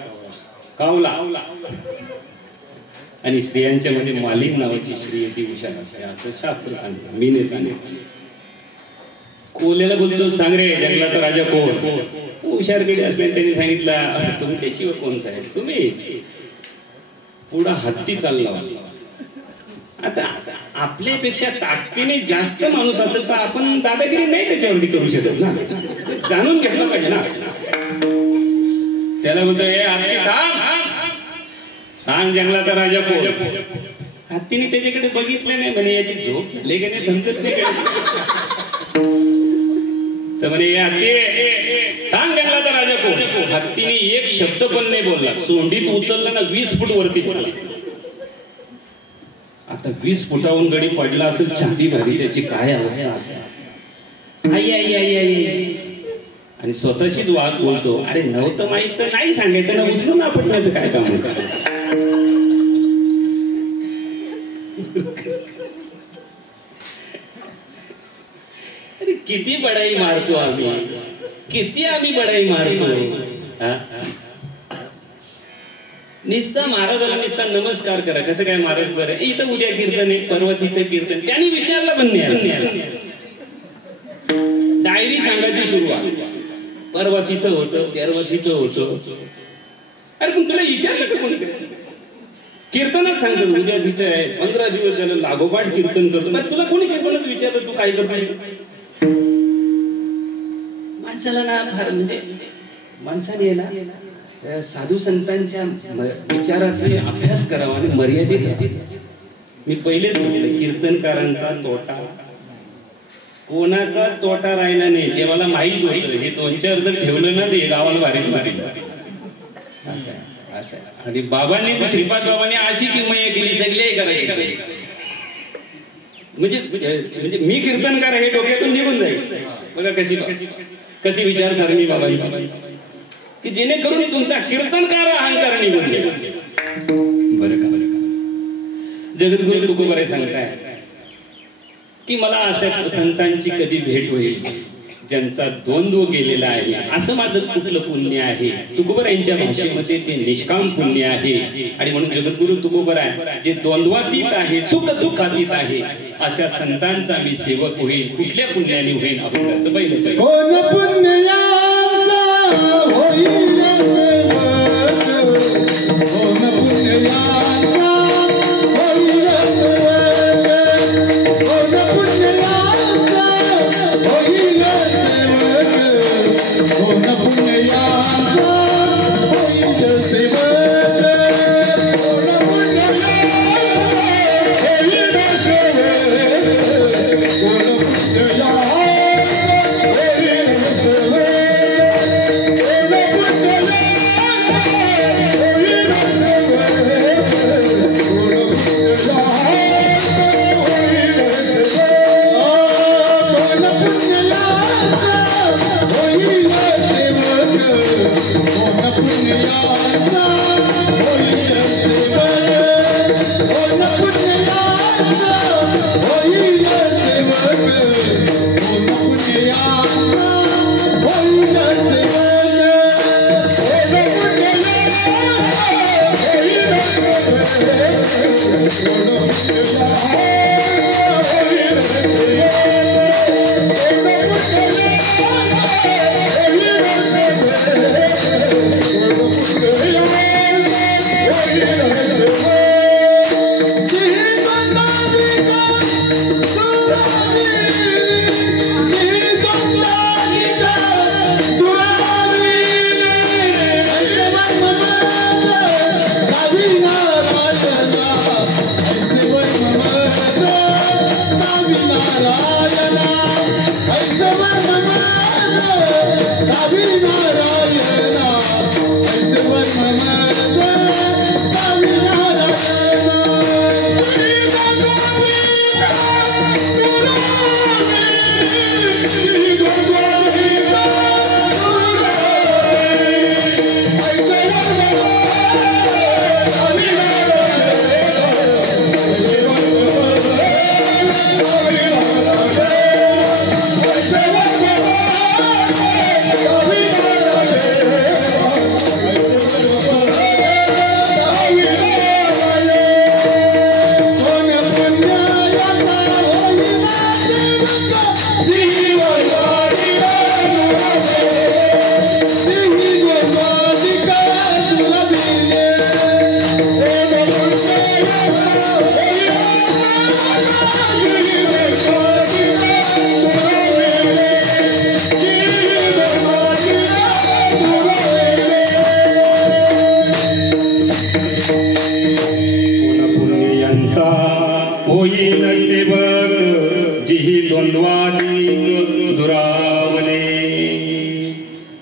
कावला आणि स्त्रियांच्या मध्ये मालिक नावाची स्त्री ती हुशार असते असं शास्त्र सांगतं. मी नाही सांगितलं. कोल्याला बोलतो सांग रे जंगलाचा राजा कोण? हुशारकडे असल्याने त्यांनी सांगितलं तुमचे शिव कोण साहेब? तुम्ही. पुढा हत्ती चालला. आता आपल्यापेक्षा ताकदीने जास्त माणूस असेल तर आपण दादागिरी नाही त्याच्यावरती करू शकत ना, जाणून घेतलं पाहिजे ना. त्याला बोलतो हे हत्ती थांब, सांग जंगलाचा राजा कोण? हत्तीने त्याच्याकडे बघितलं नाही. म्हणे याची झोप झाली की नाही समजत नाही. तर म्हणे हत्ती सांग जंगलाचा राजा कोण? हत्तीने एक शब्द पण नाही बोलला. सोंडीत उचलला ना 20 फूट वरती पडला. आता 20 फुटाहून गडी पडला असेल, छाती भारी त्याची काय अवस्था असेल. आई आई आई आई आणि स्वतःशीच वाद बोलतो. अरे नव्हतं माहित तर नाही सांगायचं ना, उचलून आपटण्याचं काय काम होतं. अरे किती बडाई मारतो आम्ही, किती आम्ही बडाई मारतो. निस्ता महाराजांना निस्ता नमस्कार करा. कसं काय महाराज बरं, इथं उद्या कीर्तन आहे, परवा तिथं कीर्तन. त्यांनी विचारलं पण नाही. डायरी सांगायची सुरुवात, परवा तिथं होतं, तेरवा तिथं होतं. अरे पण तुला विचारलं का कोणी? कीर्तनच सांगतो उद्या तिथे आहे, 15 दिवस झालं लागोपाठ कीर्तन करतो. पण तुला कोणी कीर्तनच विचारलं तू काय करतो? माणसाला ना फार म्हणजे माणसाने ना साधू संतांच्या विचाराचे अभ्यास करावा आणि मर्यादित. मी पहिलेच म्हटलं कीर्तनकारांचा तोटा कोणाचा तोटा राहिला नाही. देवाला माहीत होतं हे 2-4 जर ठेवलं ना ते गावाला भारी मारिल. असं आणि बाबांनी तर श्रीपाद बाबांनी अशी किमया केली सगळे करायची. म्हणजे मी कीर्तनकार हे डोक्यातून निघून जाईल. बघा कशी विचारसरणी बाबांची, की जेणेकरून तुमचा कीर्तनकार अहंकार निघून जाईल. बरं का जगद्गुरु तुकोबराय सांगताय की मला असं संतांची कधी भेट होईल ज्यांचा द्वंद्व गेलेला आहे, असं माझं कुठलं पुण्य आहे. तुकोबराय यांच्या भाषेमध्ये ते निष्काम पुण्य आहे. आणि म्हणून जगद्गुरु तुकोबराय जे द्वंद्वातीत आहे, सुख दुःखातीत आहे, अशा संतांचा मी सेवक होईल. कुठल्या पुण्याने होईल आपण त्याचं पहिलं कोण पुण्याचा होईल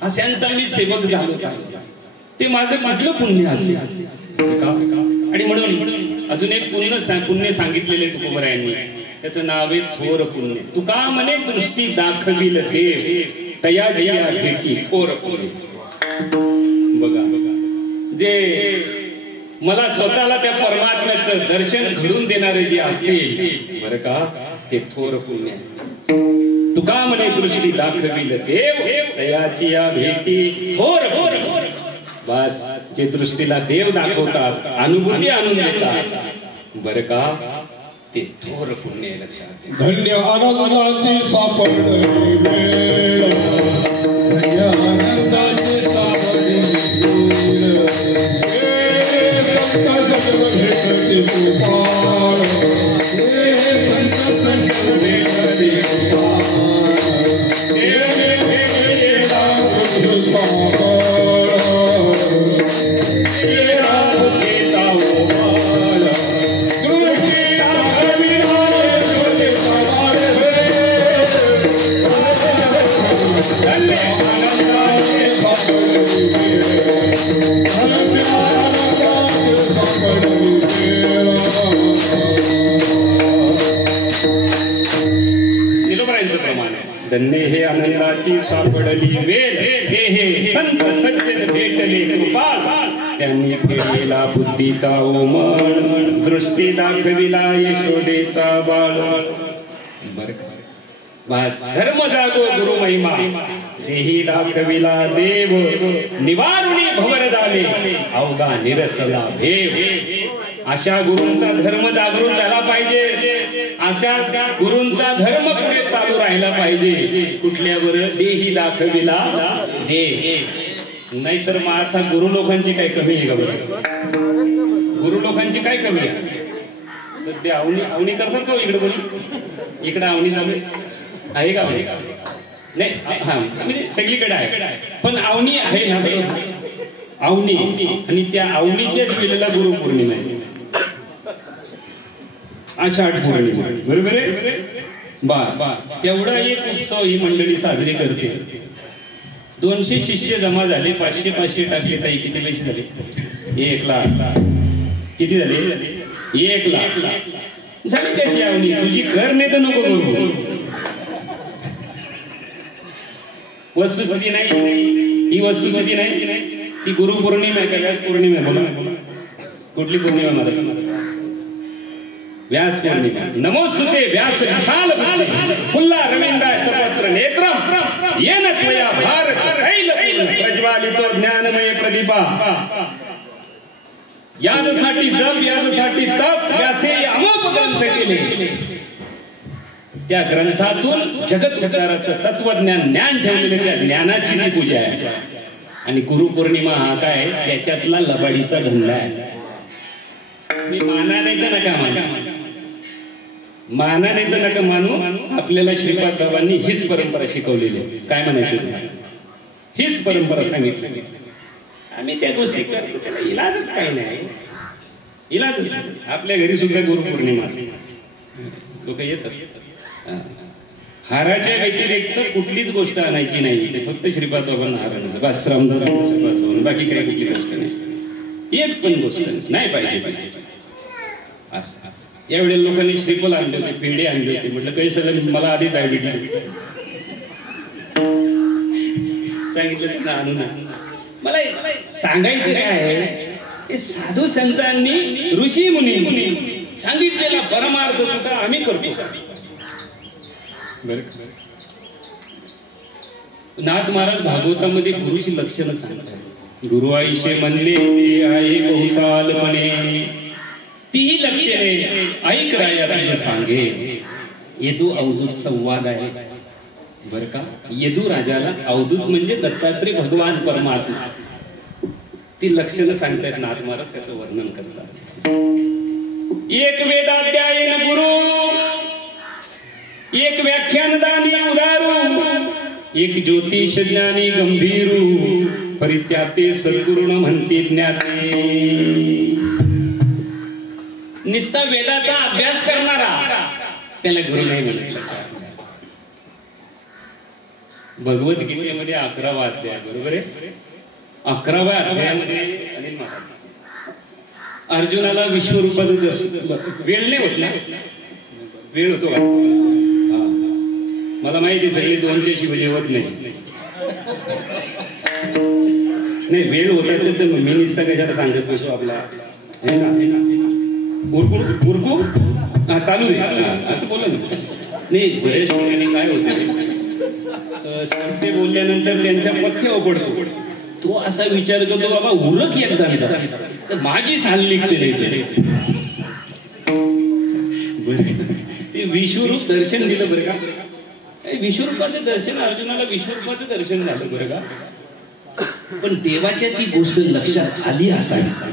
अशांचा मी सेवक झालो पाहिजे, ते माझं कुठलं पुण्य असेल. आणि म्हणून अजून एक पुण्य सांगितलेले तुकोबरायांनी. त्याचं नाव आहे थोर पुण्य. तुका म्हणे दृष्टी दाखविल देव तयाची भेटी थोर पुण्य. बघा जे मला स्वतःला त्या परमात्म्याचं दर्शन घडून देणारे जे असतील बरं का ते थोर पुण्य. तुका म्हणे दृष्टी दाखविल देव तयाची भेटी थोर पुण्य. बस जे दृष्टीला देव दाखवतात अनुभूती आणून देतात बरं का ते थोर पुण्य आहे. लक्षात धन्य आनंदाची सापडली वेळ, धन्य आनंदाची सापडली वेळ, हे संत सगळ भेटती कृपाळ, हे संत सगळ भेटती कृपाळ, हे भेटलेला कृपाळ, हे राहुकेता उभाळ, दृष्टी धन्य हे आनंदाची सापडली वेळ, हे संत सज्जन भेटले कृपाळ, त्यांनी फेडलेला बुद्धीचा उमळ, दृष्टी दाखविला यशोदेचा बाळ. बस धर्म जागो गुरु महिमा, देही दाखविला देव, निवारुणी भवर झाले अवघा निरसला भेव. अशा गुरूंचा धर्म जागृत झाला पाहिजे, अशा गुरूंचा धर्म पुढे चालू राहिला पाहिजे. कुठल्यावर देही दाखविला देव. नाहीतर मग आता गुरु लोकांची काय कमी आहे का बरं? गुरु लोकांची काय कमी आहे? सध्या आवणी करतात का इकडे कोणी? इकडे आवणी चालू आहे का? नाही हा म्हणजे सगळीकडे आहे, पण आवणी आहे ना आवणी, आणि त्या आवणीच्याच वेळेला गुरुपौर्णिमा आहे, आषाढ पौर्णिमा, बरोबर आहे. बस तेवढा एक उत्सव ही मंडळी साजरी करते. 200 शिष्य जमा झाले, 500 टाकले. ताई किती पैसे झाले? 1 लाख. किती झाले? 1 लाख झाली त्याची आवणी. तुझी कर नाही तर नको करू. वस्तुस्थिती नाही ही, वस्तुस्थिती नाही ती. गुरुपौर्णिमा आहे का व्यास पौर्णिमा आहे? बोला कुठली पौर्णिमा? मला व्यास पौर्णिमा. नमोस्तुते व्यास विशाल फुल्ला रवींद्राय तपत्र नेत्रम येन त्वया भारत तैल प्रज्वालितो ज्ञानमय प्रदीपा. याजसाठी जप, याजसाठी तप, व्यासे अमोघ ग्रंथ केले. त्या ग्रंथातून जगत उद्धाराचं तत्वज्ञान ज्ञान ठेवलेले, त्या ज्ञानाची ही पूजा आहे. आणि गुरुपौर्णिमा हा काय त्याच्यातला लबाडीचा धंदा आहे. मी माना नाही तर नका माना, माना नाही तर नका मानू. आपल्याला श्रीपाद बाबांनी हीच परंपरा शिकवलेली आहे. काय म्हणायचं? हीच परंपरा सांगितलेली. आम्ही त्या गोष्टी करतो, त्याला इलाजच काही नाही. इलाज आपल्या घरी सुद्धा गुरुपौर्णिमा असते, लोक येतात. हाराच्या व्यतिरिक्त कुठलीच गोष्ट आणायची नाही, ते फक्त श्रीपाद बाबांना हार आणायचं बस. रामदास श्रीपाद बाबांना बाकी काही कुठली गोष्ट नाही, एक पण गोष्ट नाही पाहिजे. असं यावेळी लोकांनी श्रीफल आणले होते, पेढे आणले होते. म्हटलं काही सगळं मला आधी डायबिटीज सांगितलं त्यांना आणू ना. मला सांगायचं काय आहे, साधू संतांनी ऋषी मुनी सांगितलेला परमार्थ सुद्धा आम्ही करतो. नाथ महाराज भागवतामध्ये गुरुची लक्षणं सांगतात. गुरु आईशे म्हणले आहे कौसालपणे, तीही लक्षणे ऐक राया तुझे सांगे. यदू अवधूत संवाद आहे बरं का. यदू राजाला अवधूत म्हणजे दत्तात्रय भगवान परमात्मा, ती लक्षणं सांगतायत. नाथ महाराज त्याचं वर्णन करतात. एक वेदाध्यायन गुरु, एक व्याख्यानदानी उदारू, एक ज्योतिष ज्ञानी गंभीरू, परित्याते सद्गुरुन म्हणती ज्ञाते. निस्ता वेदाचा अभ्यास करणारा त्याला गुरु नाही म्हणत. भगवद्गीतेमध्ये 11वा अध्याय, बरोबर आहे. 11व्या अध्यायामध्ये अनिल महाराज अर्जुनाला विश्वरूपाचं वेळ नाही होत ना, वेळ होतो का? मला माहिती सगळे 2च्या शिवाय जेवत नाही. नाही वेळ होत असेल तर मी निसता कशाला सांगत बसू आपला हे ना. उरकू हा चालू दे असं बोला ना. नाही बरेच ठिकाणी काय होते सांगते बोलल्यानंतर त्यांच्या पथ्यावर पडतो. तो असा विचार करतो बाबा उरक एकदा तर माझी साल निघते नाही. ते विश्वरूप दर्शन दिलं बरं का. विश्वरूपाचं दर्शन अर्जुनाला विश्वरूपाचं दर्शन झालं बरं का. पण देवाच्या ती गोष्ट लक्षात आली असावी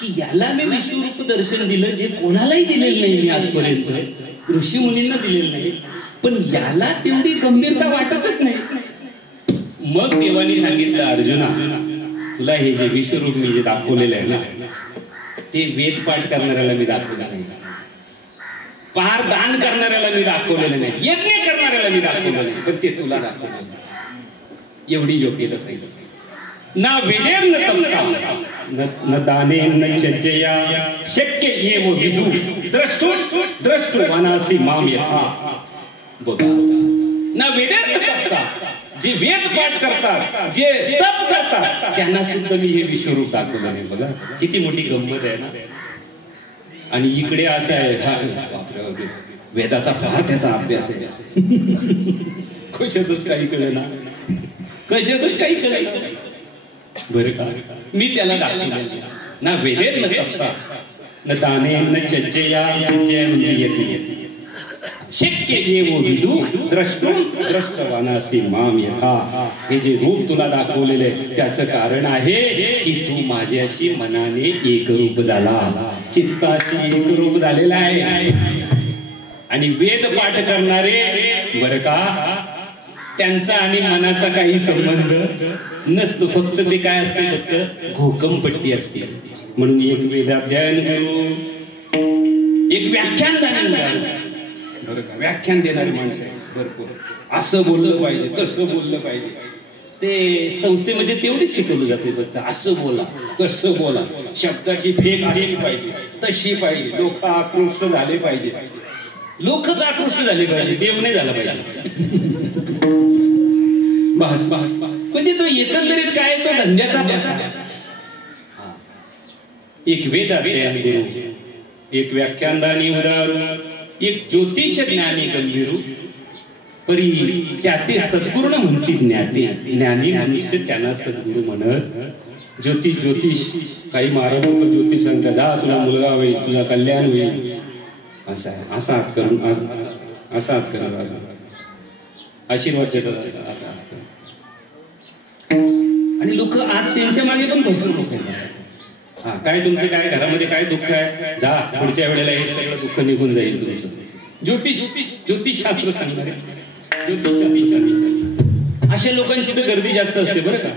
की याला मी विश्वरूप दर्शन दिलं जे कोणालाही दिलेलं नाही मी आजपर्यंत, ऋषी मुनींना दिलेलं नाही, पण याला तेवढी गंभीरता वाटतच नाही. मग देवानी सांगितलं अर्जुना तुला हे जे विश्वरूप मी जे दाखवलेलं आहे ना ते वेद पाठ करणाऱ्याला मी दाखवलं नाही, पार दान करणाऱ्याला मी दाखवलेलं नाही, यज्ञ करणाऱ्याला मी दाखवलं नाही, पण ते तुला दाखवलं. एवढी योग्यता सांगितलं. ना वेदेर न तपसा न दाने न चज्जया शक्य एव विदु द्रष्टु मनासी माम यथा. बघा ना वेदेर न तपसा जे वेद पाठ करतात जे तप करतात त्यांना सुद्धा मी हे विश्वरूप दाखवलं नाही. बघा किती मोठी गंमत आहे ना. आणि इकडे असं आहे वेदाचा फार त्याचा अभ्यास आहे. कशाच काही कळलं ना, कशाच काही कळलं बरं का. मी त्याला दाखवलं ना वेदेर न तपसा न दाने न चज्जया म्हणजे येते शक्य एव विदु द्रष्टवानासी माम यथा. हे जे रूप तुला दाखवलेले त्याचं कारण आहे की तू माझ्याशी मनाने एकरूप झाला, चित्ताशी एकरूप झालेला आहे. आणि वेद पाठ करणारे बरं का त्यांचा आणि मनाचा काही संबंध नसतो, फक्त ते काय असते फक्त घोकमपट्टी असते. म्हणून एक वेदाध्ययन करू, एक व्याख्यान बरं का, व्याख्यान देणारी माणसं आहे भरपूर. असं बोललं पाहिजे तसं बोललं पाहिजे. ते संस्थेमध्ये तेवढीच शिकवलं जाते फक्त असं बोला तसं बोला, शब्दाची फेक आली पाहिजे तशी पाहिजे, लोक आकृष्ट झाले पाहिजे, लोकच आकृष्ट झाले पाहिजे, देव नाही झाला पाहिजे. बस म्हणजे तो एकंदरीत काय तो धंद्याचा प्रकार. एक वेदाध्ययन देऊ, एक व्याख्यानदानी उदारू, एक ज्योतिष ज्ञानी गंभीरू परी त्याते सद्गुरू न म्हणती ज्ञाते. ज्ञानी मनुष्य त्यांना सद्गुरू म्हणत. ज्योतिष काही महाराज लोक ज्योतिष सांगतात हा तुला मुलगा होईल, तुझा कल्याण होईल, असा आहे, असा हात करून असा हात करा, आशीर्वाद देतात असा हात करा. आणि लोक आज त्यांच्या मागे पण भरपूर लोक आहेत. हा काय तुमचे काय घरामध्ये काय दुःख आहे, जा पुढच्या वेळेला हे सगळं दुःख निघून जाईल तुमचं. ज्योतिषशास्त्र सांगणारे, ज्योतिषशास्त्र सांगणारे अशा लोकांची तर गर्दी जास्त असते बरं का.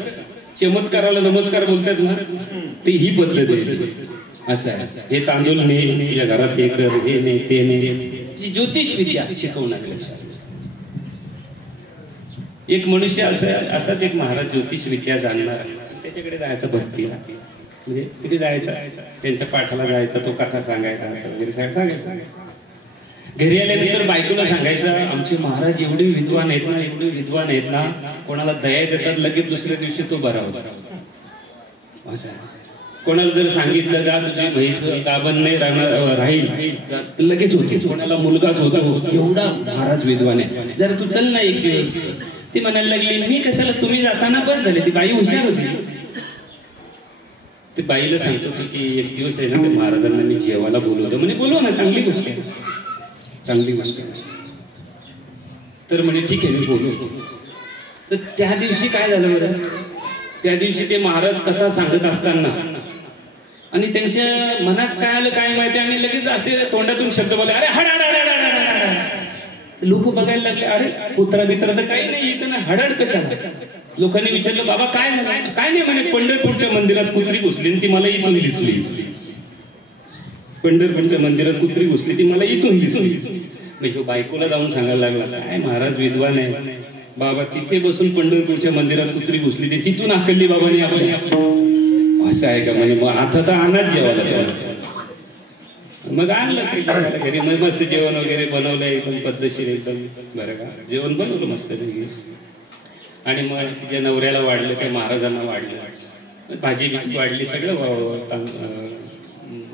चमत्काराला नमस्कार बोलतात ना, ते ही पद्धत आहे. असं आहे, हे तांदूळ ने या घरात हे कर, हे नाही ते नाही, ज्योतिष विद्या शिकवणारे. लक्षात एक मनुष्य असाच एक महाराज ज्योतिष विद्या जाणणार, त्याच्याकडे जायचं भक्ती म्हणजे तिथे जायचं, त्यांच्या पाठाला जायचं, तो कथा सांगायचा असं वगैरे सांगायचं. घरी आल्यानंतर बायकोला सांगायचं आमचे महाराज एवढे विद्वान आहेत ना, एवढे विद्वान आहेत ना, कोणाला दया देतात लगेच दुसऱ्या दिवशी तो बरा होता. असं कोणाला जर सांगितलं जा तुझी म्हैस गाभण नाही राहील लगेच होते. कोणाला मुलगाच होतो, एवढा महाराज विद्वान आहे, जरा तू चल ना एक दिवस. ती म्हणायला लागली मी कशाला, तुम्ही जाताना बस झाले. ती बाई हुशार होती. ते बाईला सांगतो की एक दिवस आहे ना ते महाराजांना मी जेवायला बोलवतो. म्हणजे बोलव ना, चांगली गोष्ट आहे, चांगली गोष्ट आहे. तर म्हणे ठीक आहे मी बोलवतो. तर त्या दिवशी काय झालं बरं, त्या दिवशी ते महाराज कथा सांगत असताना आणि त्यांच्या मनात काय आलं काय माहिती, आणि लगेच असे तोंडातून शब्द बोलले अरे हड. लोक बघायला लागले अरे कुत्रा बित्रा तर काही नाही इथं ना, हडड कशाला. लोकांनी विचारलं बाबा काय काय नाही म्हणे पंढरपूरच्या मंदिरात कुत्री घुसली ती मला इथून दिसली. पंढरपूरच्या मंदिरात कुत्री घुसली ती मला इथून दिसली. बायकोला जाऊन सांगायला लागला काय महाराज विद्वान आहे बाबा, तिथे बसून पंढरपूरच्या मंदिरात कुत्री घुसली ती तिथून आकलली बाबांनी आपण. असं आहे का म्हणे, मग आता तर आणच जेवायला. मग आणलं श्रीपादाला घरी. मग मस्त जेवण वगैरे बनवलं एकदम पद्धतशीर एकदम. बरं का, जेवण बनवलं मस्त घरी. आणि मग तिच्या नवऱ्याला वाढलं, त्या महाराजांना वाढलं, भाजी बिजी वाढली, सगळं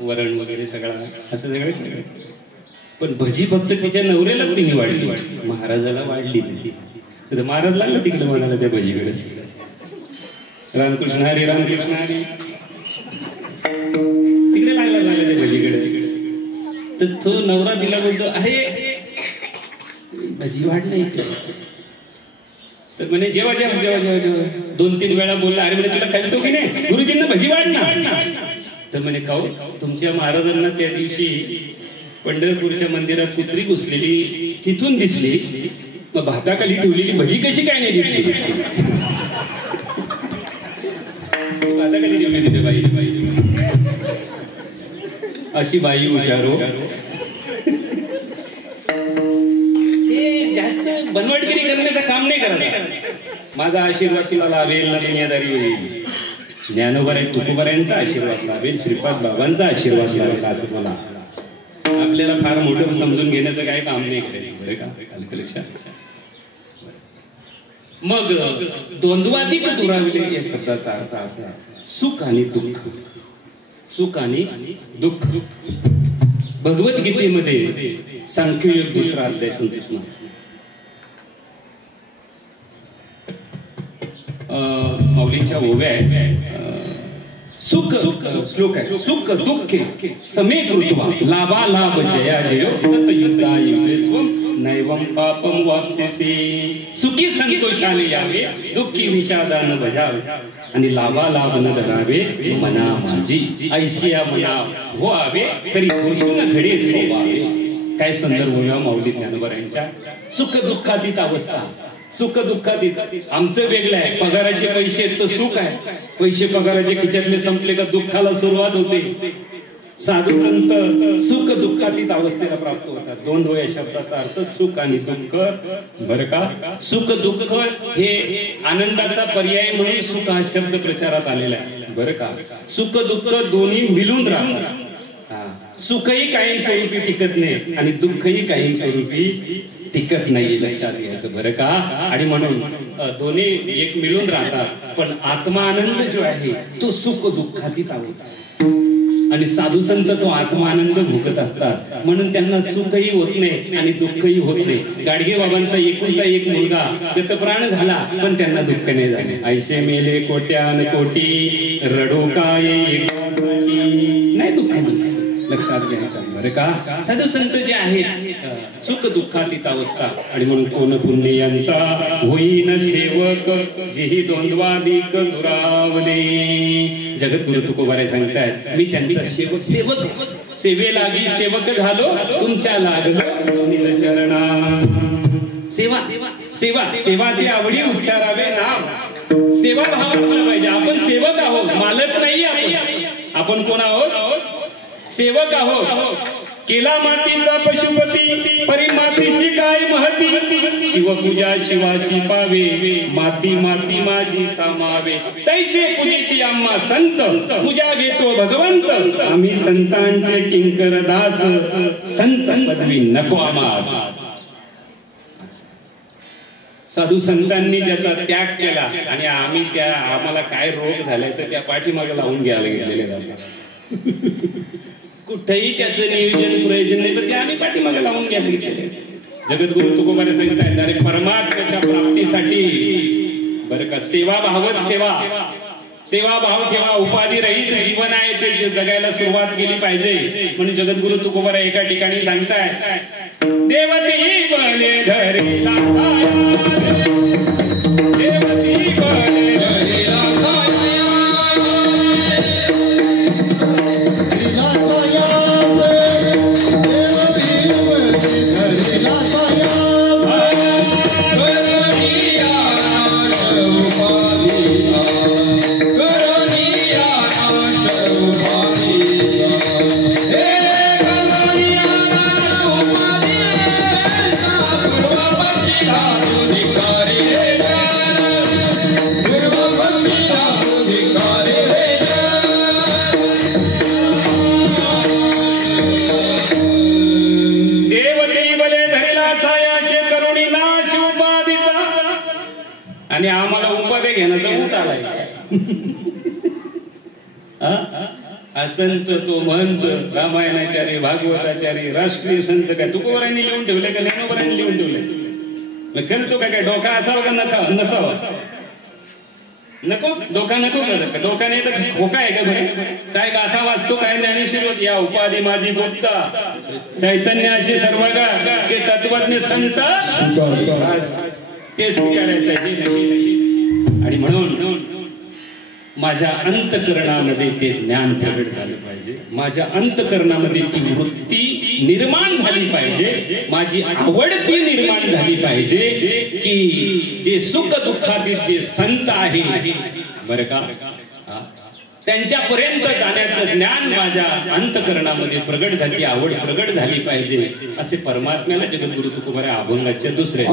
वरण वगैरे सगळं असं सगळं केलं. पण भजी फक्त तिच्या नवऱ्याला तिने वाढली, महाराजाला वाढली नाही. तर महाराज लागला तिकडे म्हणाला त्या भजीकडे, रामकृष्ण हरी रामकृष्ण हरी, तिकडे लागला मला त्या भजीकडे. तर तो नवरा तिला बोलतो, अरे भजी वाढ नाही. तर म्हणे जेव्हा जेव्हा जेव्हा जेव्हा जेव्हा 2-3 वेळा बोलला. अरे म्हणे तुला कळतो की नाही, गुरुजींना भजी वाढ ना. तर म्हणे काऊ, तुमच्या महाराजांना त्या दिवशी पंढरपूरच्या मंदिरात कुत्री घुसलेली तिथून दिसली, मग भाताखाली ठेवलेली भजी कशी काय नाही दिसली? भाताखाली ठेवली तिथे बाई. अशी बाई हुशारो. जास्त बनवटगिरी करण्याचं काम नाही करत. माझा आशीर्वाद तुला लाभेल ना दुनियादारी होईल, ज्ञानोबराय तुकोबरायांचा आशीर्वाद लाभेल, श्रीपाद बाबांचा आशीर्वाद लाभेल, असं मला. आपल्याला फार मोठं समजून घेण्याचं काही काम नाही करायचं. बरं का, लक्षात. मग द्वंद्वातीत दुरावले या शब्दाचा अर्थ असा, सुख आणि दुःख. सुख आणि दुःख. भगवद्गीतेमध्ये सांख्ययोग 2रा अध्याय 29. माऊलींच्या ओव्या आहेत. सुख श्लोक आहे, सुख दुःखे समे कृत्वा लाभा लाभ जया जयो तत युद्धाय स्वम नैवम पापम वाप्स्यसे. सुखी संतोषाने यावे, दुःखी विषादान बजावे, आणि लाभा लाभ न धरावे मना माझी. ऐशिया मना व्हावे तरी घोषून घडे स्वभावे. काय सुंदर ओव्या माऊली ज्ञानोबरायांच्या. सुख दुःखातीत अवस्था, सुख दुःखातीत. आमचं वेगळं आहे, पगाराचे पैसे तर सुख आहे, पैसे पगाराचे खिच्यातले संपले का दुःखाला सुरुवात होते. साधू संत सुख दुःखातीत अवस्थेला प्राप्त होतात. द्वंद्व या शब्दाचा अर्थ सुख आणि दुःख. बरं का, सुख दुःख हे आनंदाचा पर्याय म्हणून सुख हा शब्द प्रचारात आलेला आहे. बरं का, सुख दुःख दोन्ही मिळून राहतात. सुखही कायमस्वरूपी टिकत नाही आणि दुःखही कायमस्वरूपी टिकत नाही, लक्षात घ्यायचं. बरं का, आणि म्हणून दोन्ही एक मिळून राहतात. पण आत्मा आनंद जो आहे तो सुख दुःखातीत अवस्था, आणि साधू संत तो आत्मानंद भोगत असतात. म्हणून त्यांना सुखही होत नाही आणि दुःखही होत नाही. गाडगे बाबांचा एकुलता एक मुलगा गतप्राण झाला, पण त्यांना दुःख नाही झाले. ऐसे मेले कोट्यान कोटी, रडो काय नाही दुःख नाही, लक्षात घ्यायचं. बरं का, साधू संत जे आहेत सुख दुःखातीत अवस्था. आणि म्हणून कोण पुण्य यांचा होईन सेवक, जेही द्वंद्वादिक दुरावले. जगद्गुरु तुकोबाराय सांगतायत, मी त्यांचा सेवक, सेवक सेवे लागी सेवक झालो, तुमच्या लागलो निज चरणा. सेवा सेवा सेवा ती आवडी उच्चारावे नाम. सेवा भाव असला पाहिजे. आपण सेवक आहोत, मालक नाही. आपण कोण आहोत? सेवक आहोत. केला मातीचा पशुपती, परी मातीशी काय महती. शिवपूजा शिवाशी पावे, माती माती माझी सामावे. तैसे पूजिती आम्हा संत, पूजा घेतो भगवंत. आम्ही संतांचे किंकर दास, संत पदवी नको आमास. साधू संतांनी ज्याचा त्याग केला आणि आम्ही त्या आम्हाला काय रोग झाले तर त्या पाठीमागे लावून घ्यायला घेतलेले. कुठेही त्याचं नियोजन प्रयोजन नाही, पण ते आम्ही पाठीमागे लावून घ्यायला घेतलेले. जगद्गुरु तुकोबाराय सांगतायत, अरे परमात्म्याच्या प्राप्तीसाठी बरं का सेवा भावच ठेवा. सेवा भाव ठेवा. उपाधी रहित जीवन आहे ते जगायला सुरुवात केली पाहिजे. म्हणून जगद्गुरु तुकोबाराय एका ठिकाणी सांगतायत, देवती बले धरेला साया, देवती बले धरेला साया, Radhika आणि आम्हाला उपाध्या घेण्याचा ऊट आलाय. असंत तो महंत, रामायणाचार्य, भागवताचार्य, राष्ट्रीय संत काय तुकोबरांनी लिहून ठेवले का ज्ञानोबरांनी लिहून ठेवले? करतो काय डोका असावा का नका नसावा? नको डोका नको का? डोकाने तर खोका आहे का बरे? काय गाथा वाचतो काय ज्ञानेश्वर? या उपाधी माझी गुप्ता, चैतन्याशी सर्वगा ते तत्वज्ञ संत ते स्वीकारायचं आहे. आणि म्हणून माझ्या अंतकरणामध्ये ते ज्ञान प्रगट झालं पाहिजे. माझ्या अंतकरणामध्ये ती वृत्ती निर्माण झाली पाहिजे. माझी आवड ती निर्माण झाली पाहिजे की जे सुख दुःखातील जे संत आहे बरं का, त्यांच्यापर्यंत जाण्याचं ज्ञान माझ्या अंतकरणामध्ये प्रगट झाली, आवड प्रगट झाली पाहिजे. असे परमात्म्याला जगद्गुरु तुकोबाराय अभंगाच्या दुसरे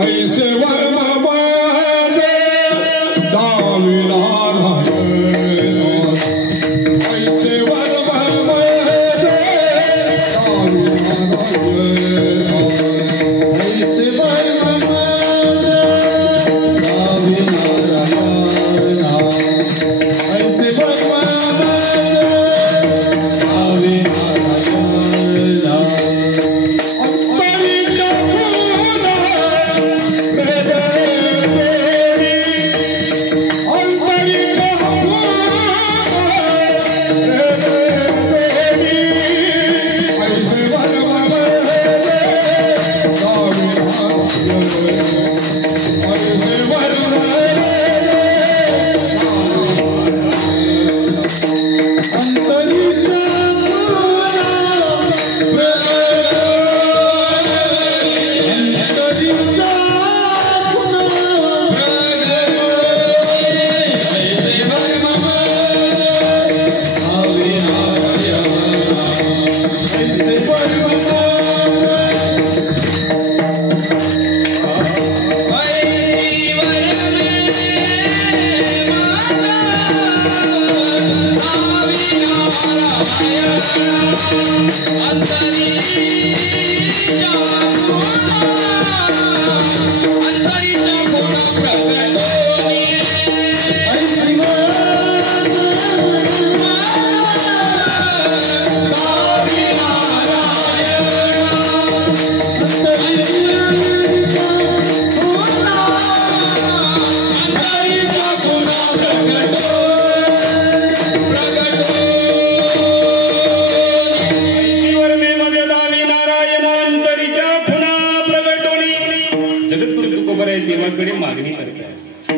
देवाकडे मागणी करतात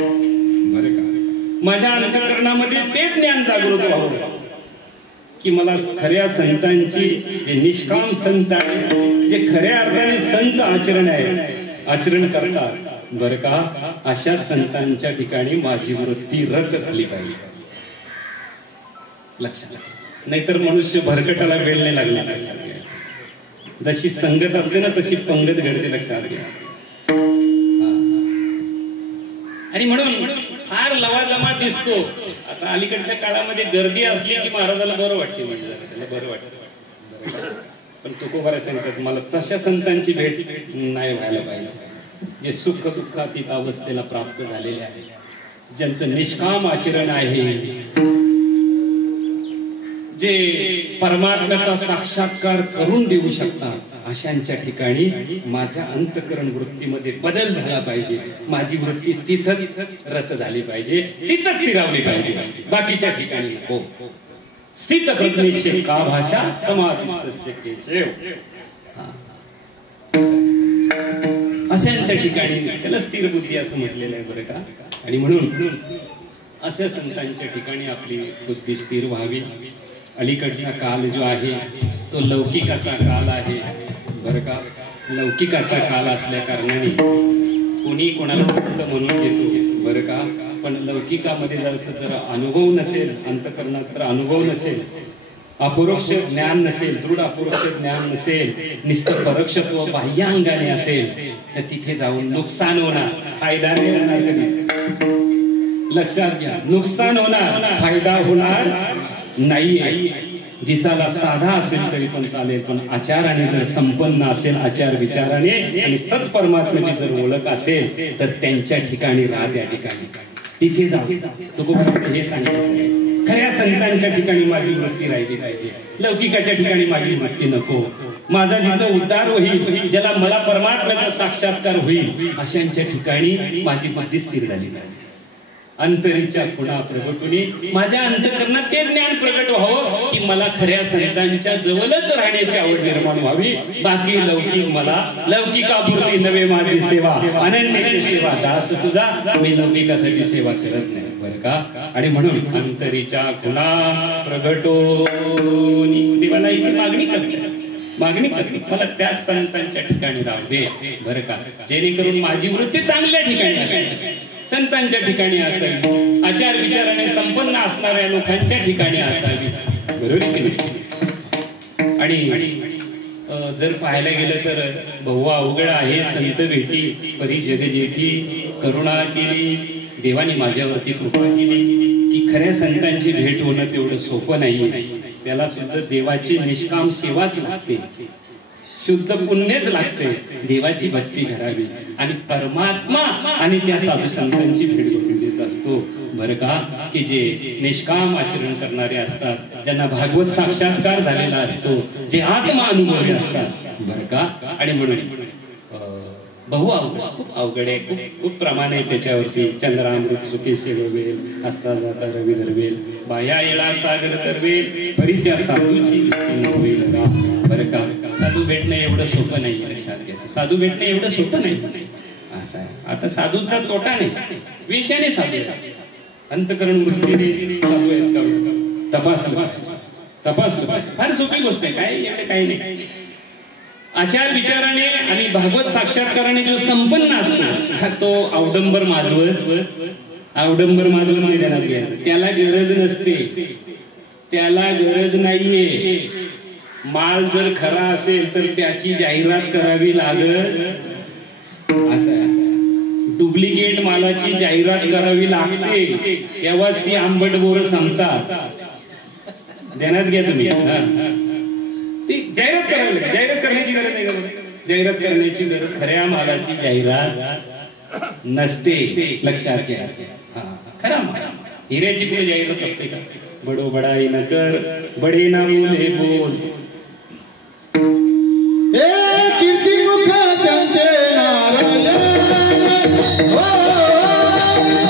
बरं का. माझ्या अंतःकरणामध्ये ते ज्ञान जागृत व्हावं की मला खऱ्या संतांची, जे निष्काम संत आहे, जे खऱ्या अर्थाने संत आचरण करतात बरं का, अशा संतांच्या ठिकाणी माझी वृत्ती रत झाली पाहिजे. लक्षात, नाहीतर मनुष्य भरकटाला वेळ नाही लागला. लक्षात घ्यायचं, जशी संगत असते ना तशी पंगत घडते. लक्षात घ्यायचं. आणि म्हणून फार लवाजमा दिसतो. आता अलीकडच्या काळामध्ये गर्दी असली की महाराजाला बरं वाटते, म्हणजे त्याला बरं वाटतं. पण तुकोबाराय सांगतात मला तशा संतांची भेट नाही व्हायला पाहिजे, जे सुख दुःखातीत अवस्थेला प्राप्त झालेले आहे, ज्यांचं निष्काम आचरण आहे, जे परमात्म्याचा साक्षात्कार करून देऊ शकतात, अशांच्या ठिकाणी माझ्या अंतकरण वृत्तीमध्ये बदल झाला पाहिजे. माझी वृत्ती तिथंच रत झाली पाहिजे, तिथंच स्थिरावली पाहिजे, बाकीच्या ठिकाणी नको. स्थित प्रज्ञेशे का भाषा समाधिस्तस्य केशव. अशांच्या ठिकाणी त्याला स्थिर बुद्धी असं म्हटलेलं आहे बरं का. आणि म्हणून अशा संतांच्या ठिकाणी आपली बुद्धी स्थिर व्हावी. अलीकडचा काल जो आहे तो लौकिकाचा काल आहे बरं का. लौकिकाचा काल असल्या कारणाने कोणी कोणाला संत म्हणून घेतो बरं का. पण लौकिकामध्ये जर अनुभव नसेल, अंतकरणात जर अनुभव नसेल, अपरोक्ष ज्ञान नसेल, दृढ अपरोक्ष ज्ञान नसेल, नुसतं परोक्षत्व बाह्यांगाने असेल, तर तिथे जाऊन नुकसान होणार, फायदा नाही होणार कधी. लक्षात घ्या, नुकसान होणार, फायदा होणार नाहीये. दिसाला साधा असेल तरी पण चालेल, पण आचाराने जर संपन्न असेल, आचार विचाराने आणि सत्परमात्म्याची जर ओळख असेल तर त्यांच्या ठिकाणी राहा, त्या ठिकाणी तिथे जा. तुकोबांनी हे सांगितलं, खऱ्या संतांच्या ठिकाणी माझी वृत्ती राहिली पाहिजे, लौकिकाच्या ठिकाणी माझी वृत्ती नको. माझा जिथं उद्धार होईल, ज्याला मला परमात्म्याचा साक्षात्कार होईल, अशांच्या ठिकाणी माझी बुद्धी स्थिर झाली पाहिजे. अंतरीच्या खुणा प्रगटुनी माझ्या अंतःकरणात ते ज्ञान प्रगट व्हावं की मला खऱ्या संतांच्या जवळच राहण्याची आवड निर्माण व्हावी. बाकी लौकिक मला लौकिकापुरती नवे माझी सेवा, अनन्य सेवा दास तुझा, मी लौकिकासाठी सेवा करत नाही बरं का. आणि म्हणून अंतरीच्या खुणा प्रगटोनी देवाला इथे मागणी करते, मला त्या संतांच्या ठिकाणी राहू दे बरं का, जेणेकरून माझी वृत्ती चांगल्या ठिकाणी असेल, संतांच्या ठिकाणी असावी, आचार विचाराने संपन्न असणाऱ्या लोकांच्या ठिकाणी असावी. बरोबर की नाही. आणि जर पाहायला गेलं तर बहु अवघड आहे संत भेटी, परी जगजेठी करुणा केली, देवाने माझ्यावरती कृपा केली की खऱ्या संतांची भेट होणं तेवढं सोपं नाही. त्याला सुद्धा देवाची निष्काम सेवाच लागते, शुद्ध पुण्यच लागते, देवाची भक्ती करावी आणि परमात्मा आणि त्या साधू संतांची भेट करून देत असतो बरं का, की जे निष्काम आचरण करणारे असतात, ज्यांना भागवत साक्षात्कार झालेला असतो, जे आत्मा अनुभवी असतात बरं का. आणि म्हणून बहु खूप अवघड आहे, खूप प्रमाण आहे त्याच्यावरती. चंद्रामृत सुखे सेवेल, असता जाता रवी धरवेल, बाया येला सागर तरवेल, परी त्या साधूची बरं का. साधू भेटणं एवढं सोपं नाही, लक्षात घ्यायचं. साधू भेटणं एवढं सोपं नाही असं आहे. आता साधूचा तोटा नाही, विषयाने साधू अंतकरण वृत्तीने साधू आहेत का तपासलं फार सोपी गोष्ट आहे, काय एवढे काही नाही. आचार विचाराने आणि भागवत साक्षात्काराने जो संपन्न असतो तो अवडंबर माजवत नाही देणार, त्याला गरज नसते, त्याला गरज नाहीये. माल जर खरा असेल तर त्याची जाहिरात करावी लागत, असं डुप्लिकेट मालाची जाहिरात करावी लागते, तेव्हाच ती आंबट बोरं संपतात. ध्यानात घ्या तुम्ही. ती जाहिरात करावी लागते, जाहिरात करण्याची गरज नाही का? जाहिरात करण्याची गरज, खऱ्या मालाची जाहिरात नसते, लक्षात घ्या. खरा हिऱ्याची कुठे जाहिरात असते का? बडो बडाई न कर, बडे ना बोले बोल. कीर्ती मुख त्यांचे नारायण,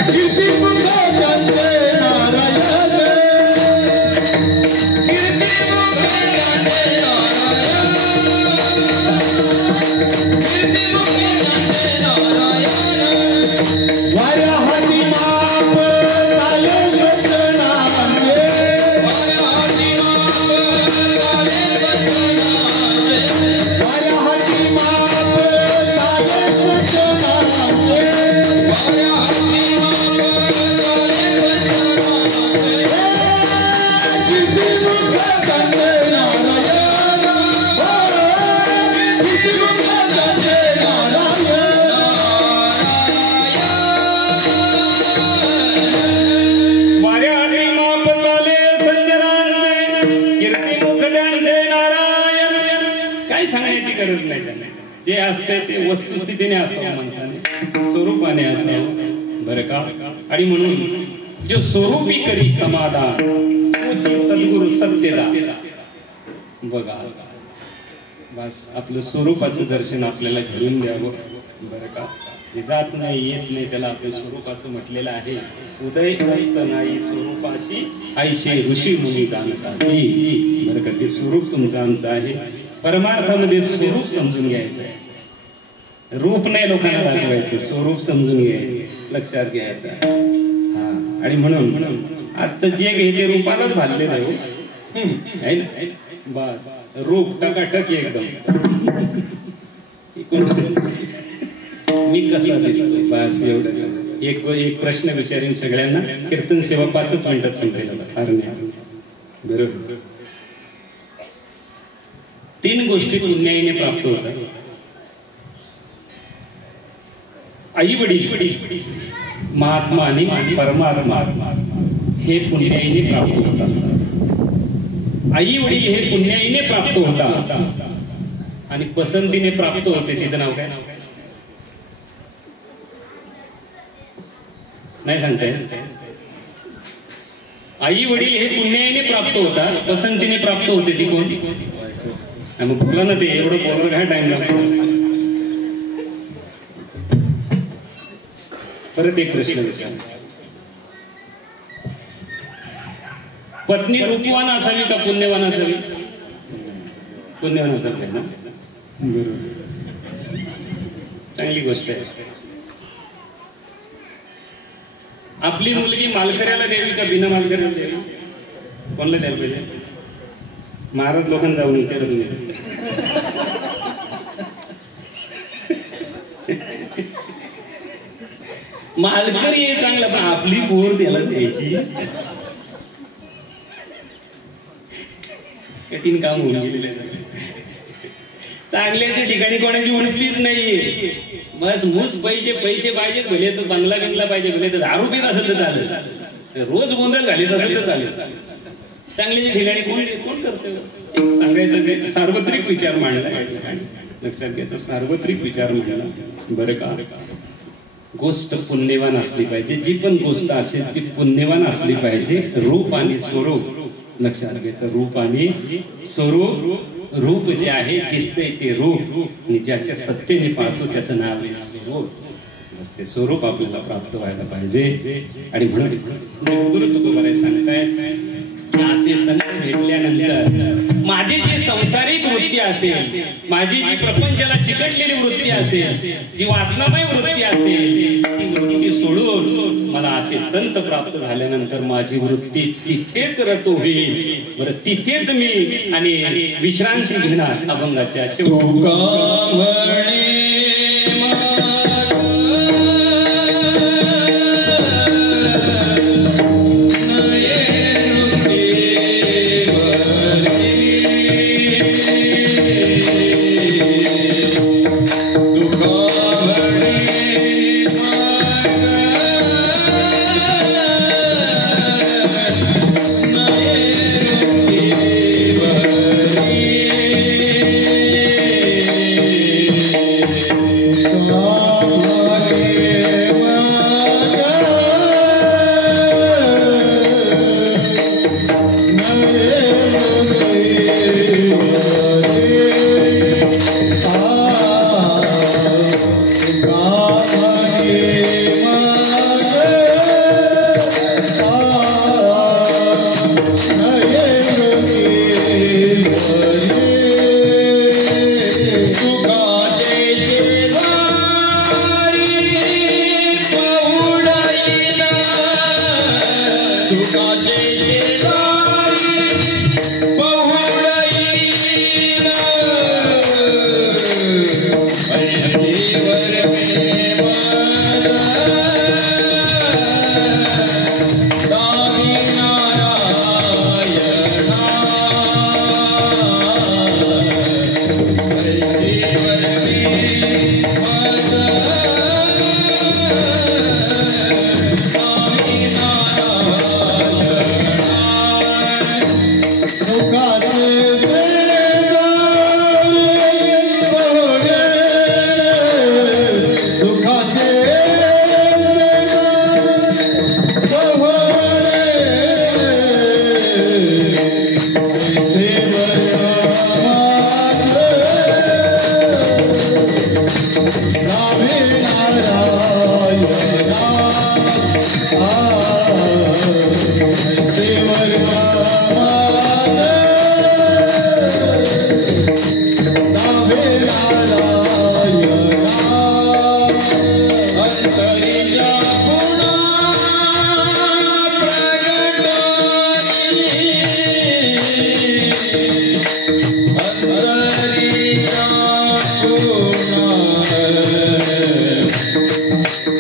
कीर्ती मुख त्यांचे नारायण, कीर्ती मुख त्यांचे नारायण, कीर्ती मुख त्यांचे नारायण. वाया हाती माप झाले सज्जनांचे, वाया हाती माप झाले सज्जनांचे, वाया हाती माप झाले सज्जनांचे, वाया हाती माप झाले सज्जनांचे. कीर्ती मुख त्यांचे नारायण, कीर्ती मुख त्यांचे नारायण. वाऱ्याने माप झाले सज्जनांचे, कीर्तिमुख त्यांचे नारायण. काही सांगण्याची गरज नाही त्यांना, जे असते ते वस्तुस्थितीने असावं, माणसाने स्वरूपाने असावं बरं का. आणि म्हणून जो स्वरूपी करी समाधान, तोची सद्गुरु सत्यदा. बघा बस आपलं स्वरूपाचं दर्शन आपल्याला घडून द्यावं बरं का. जे जात नाही येत नाही त्याला आपलं स्वरूप असं म्हटलेलं आहे. उदय अस्त नाही स्वरूपाशी ऐशे ऋषी मुनी जाणतात बरं का. ते स्वरूप तुमचं आमचं आहे. परमार्थामध्ये स्वरूप समजून घ्यायचं आहे, रूप नाही लोकांना दाखवायचं, स्वरूप समजून घ्यायचं, लक्षात घ्यायचं. हा आणि म्हणून आजचं जग हे ते रूपालाच भाललेलं आहे बस. रूप टकाटक एकदम, मी कसा दिसतो बस एवढंच. एक प्रश्न विचारेन सगळ्यांना. कीर्तन सेवा 5 मिनिटात संपेल, फार नाही बरोबर. 3 गोष्टी पुण्याईने प्राप्त होतात. आई वडील, महात्मा आणि परमात्मा हे पुण्याईने प्राप्त होत असतात. आई वडील हे पुण्याईने प्राप्त होता आणि पसंतीने प्राप्त होते. तिचं नाव काय? नाही सांगताय. आई वडील हे पुण्याईने प्राप्त होता, पसंतीने प्राप्त होते. ती कोण? मग कुठला ना ते एवढं बोलायला काय टाइम लागतो. परत एक प्रश्न विचार. पत्नी रूपवान असावी का पुण्यवान असावी? पुण्यवान असावी ना. चांगली गोष्ट आहे. आपली मुलगी मालकऱ्याला द्यावी का बिना मालकऱ्याला द्यावी? कोणाला द्यायला पाहिजे? महाराज लोकांना जाऊन विचारत नाही. मालकरी हे चांगलं, पण आपली पोर त्याला द्यायची. कठीण काम होऊन गेलेलं आहे. चांगल्याच्या ठिकाणी कोणाची वृत्तीच नाहीये. बस मुस पैसे पैसे पाहिजेत, भले तर बंगला बिंगला पाहिजे, भले तर दारू पीत असेल तर चालेल, रोज गोंधळ झाले असेल तर चालेल. चांगल्याच्या ठिकाणी कोण कोण करतं? एक सांगायचं सार्वत्रिक विचार मांडला. लक्षात घ्यायचा, सार्वत्रिक विचार मांडला. बरं का, गोष्ट पुण्यवान असली पाहिजे. जी पण गोष्ट असेल ती पुण्यवान असली पाहिजे. रूप आणि स्वरूप लक्षात घ्यायचं. रूप आणि स्वरूप. रूप जे आहे दिसतंय ते रूप, आणि ज्याच्या सत्तेने पाहतो त्याचं नाव आहे स्वरूप. ते स्वरूप आपल्याला प्राप्त व्हायला पाहिजे. आणि म्हणून तुम्हाला सांगतायत असे संत भेटल्यानंतर माझी जी संसारिक वृत्ती असेल, माझी जी प्रपंचाला चिकटलेली वृत्ती असेल, जी वासनामय वृत्ती असेल, ती वृत्ती सोडून मला असे संत प्राप्त झाल्यानंतर माझी वृत्ती तिथेच रतो होईल. बरं, तिथेच मी आणि विश्रांती घेणार अभंगाच्या शेवटी.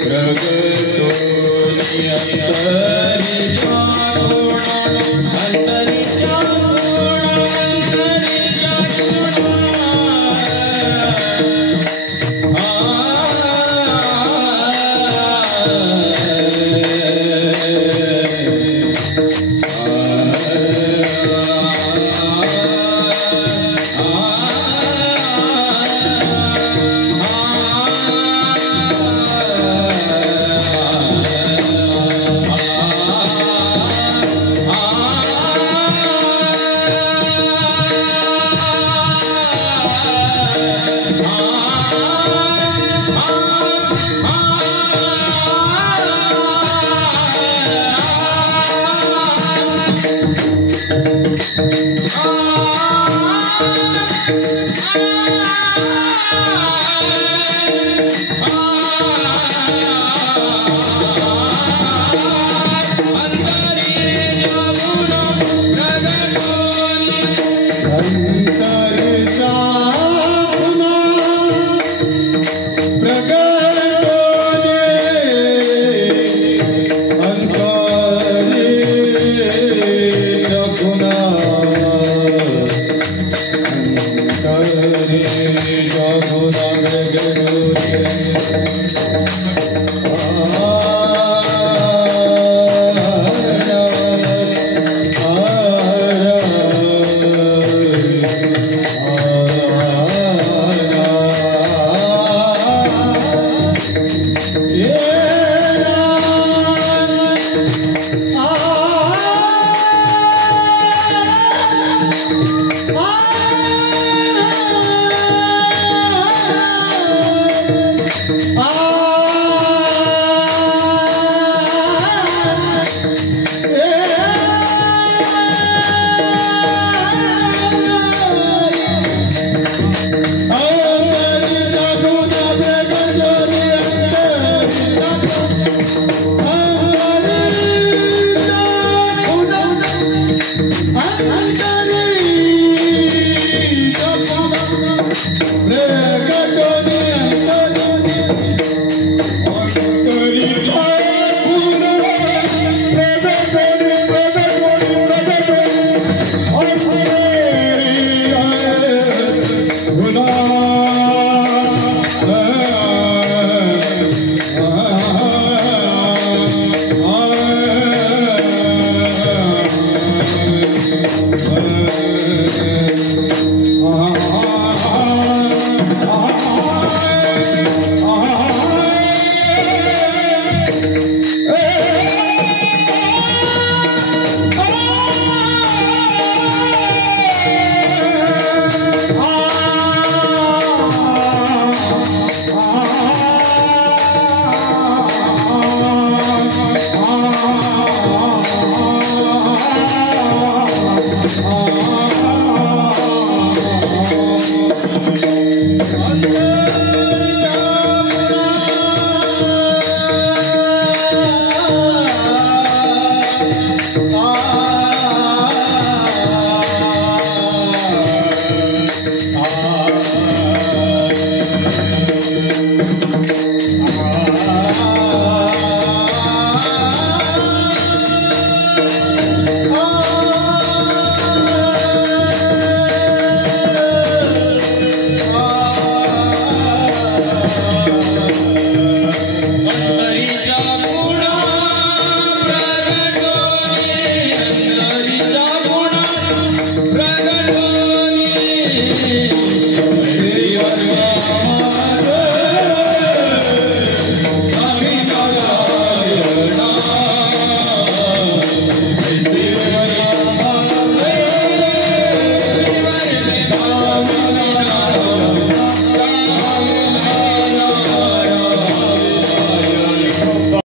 प्रगतो नियंतरी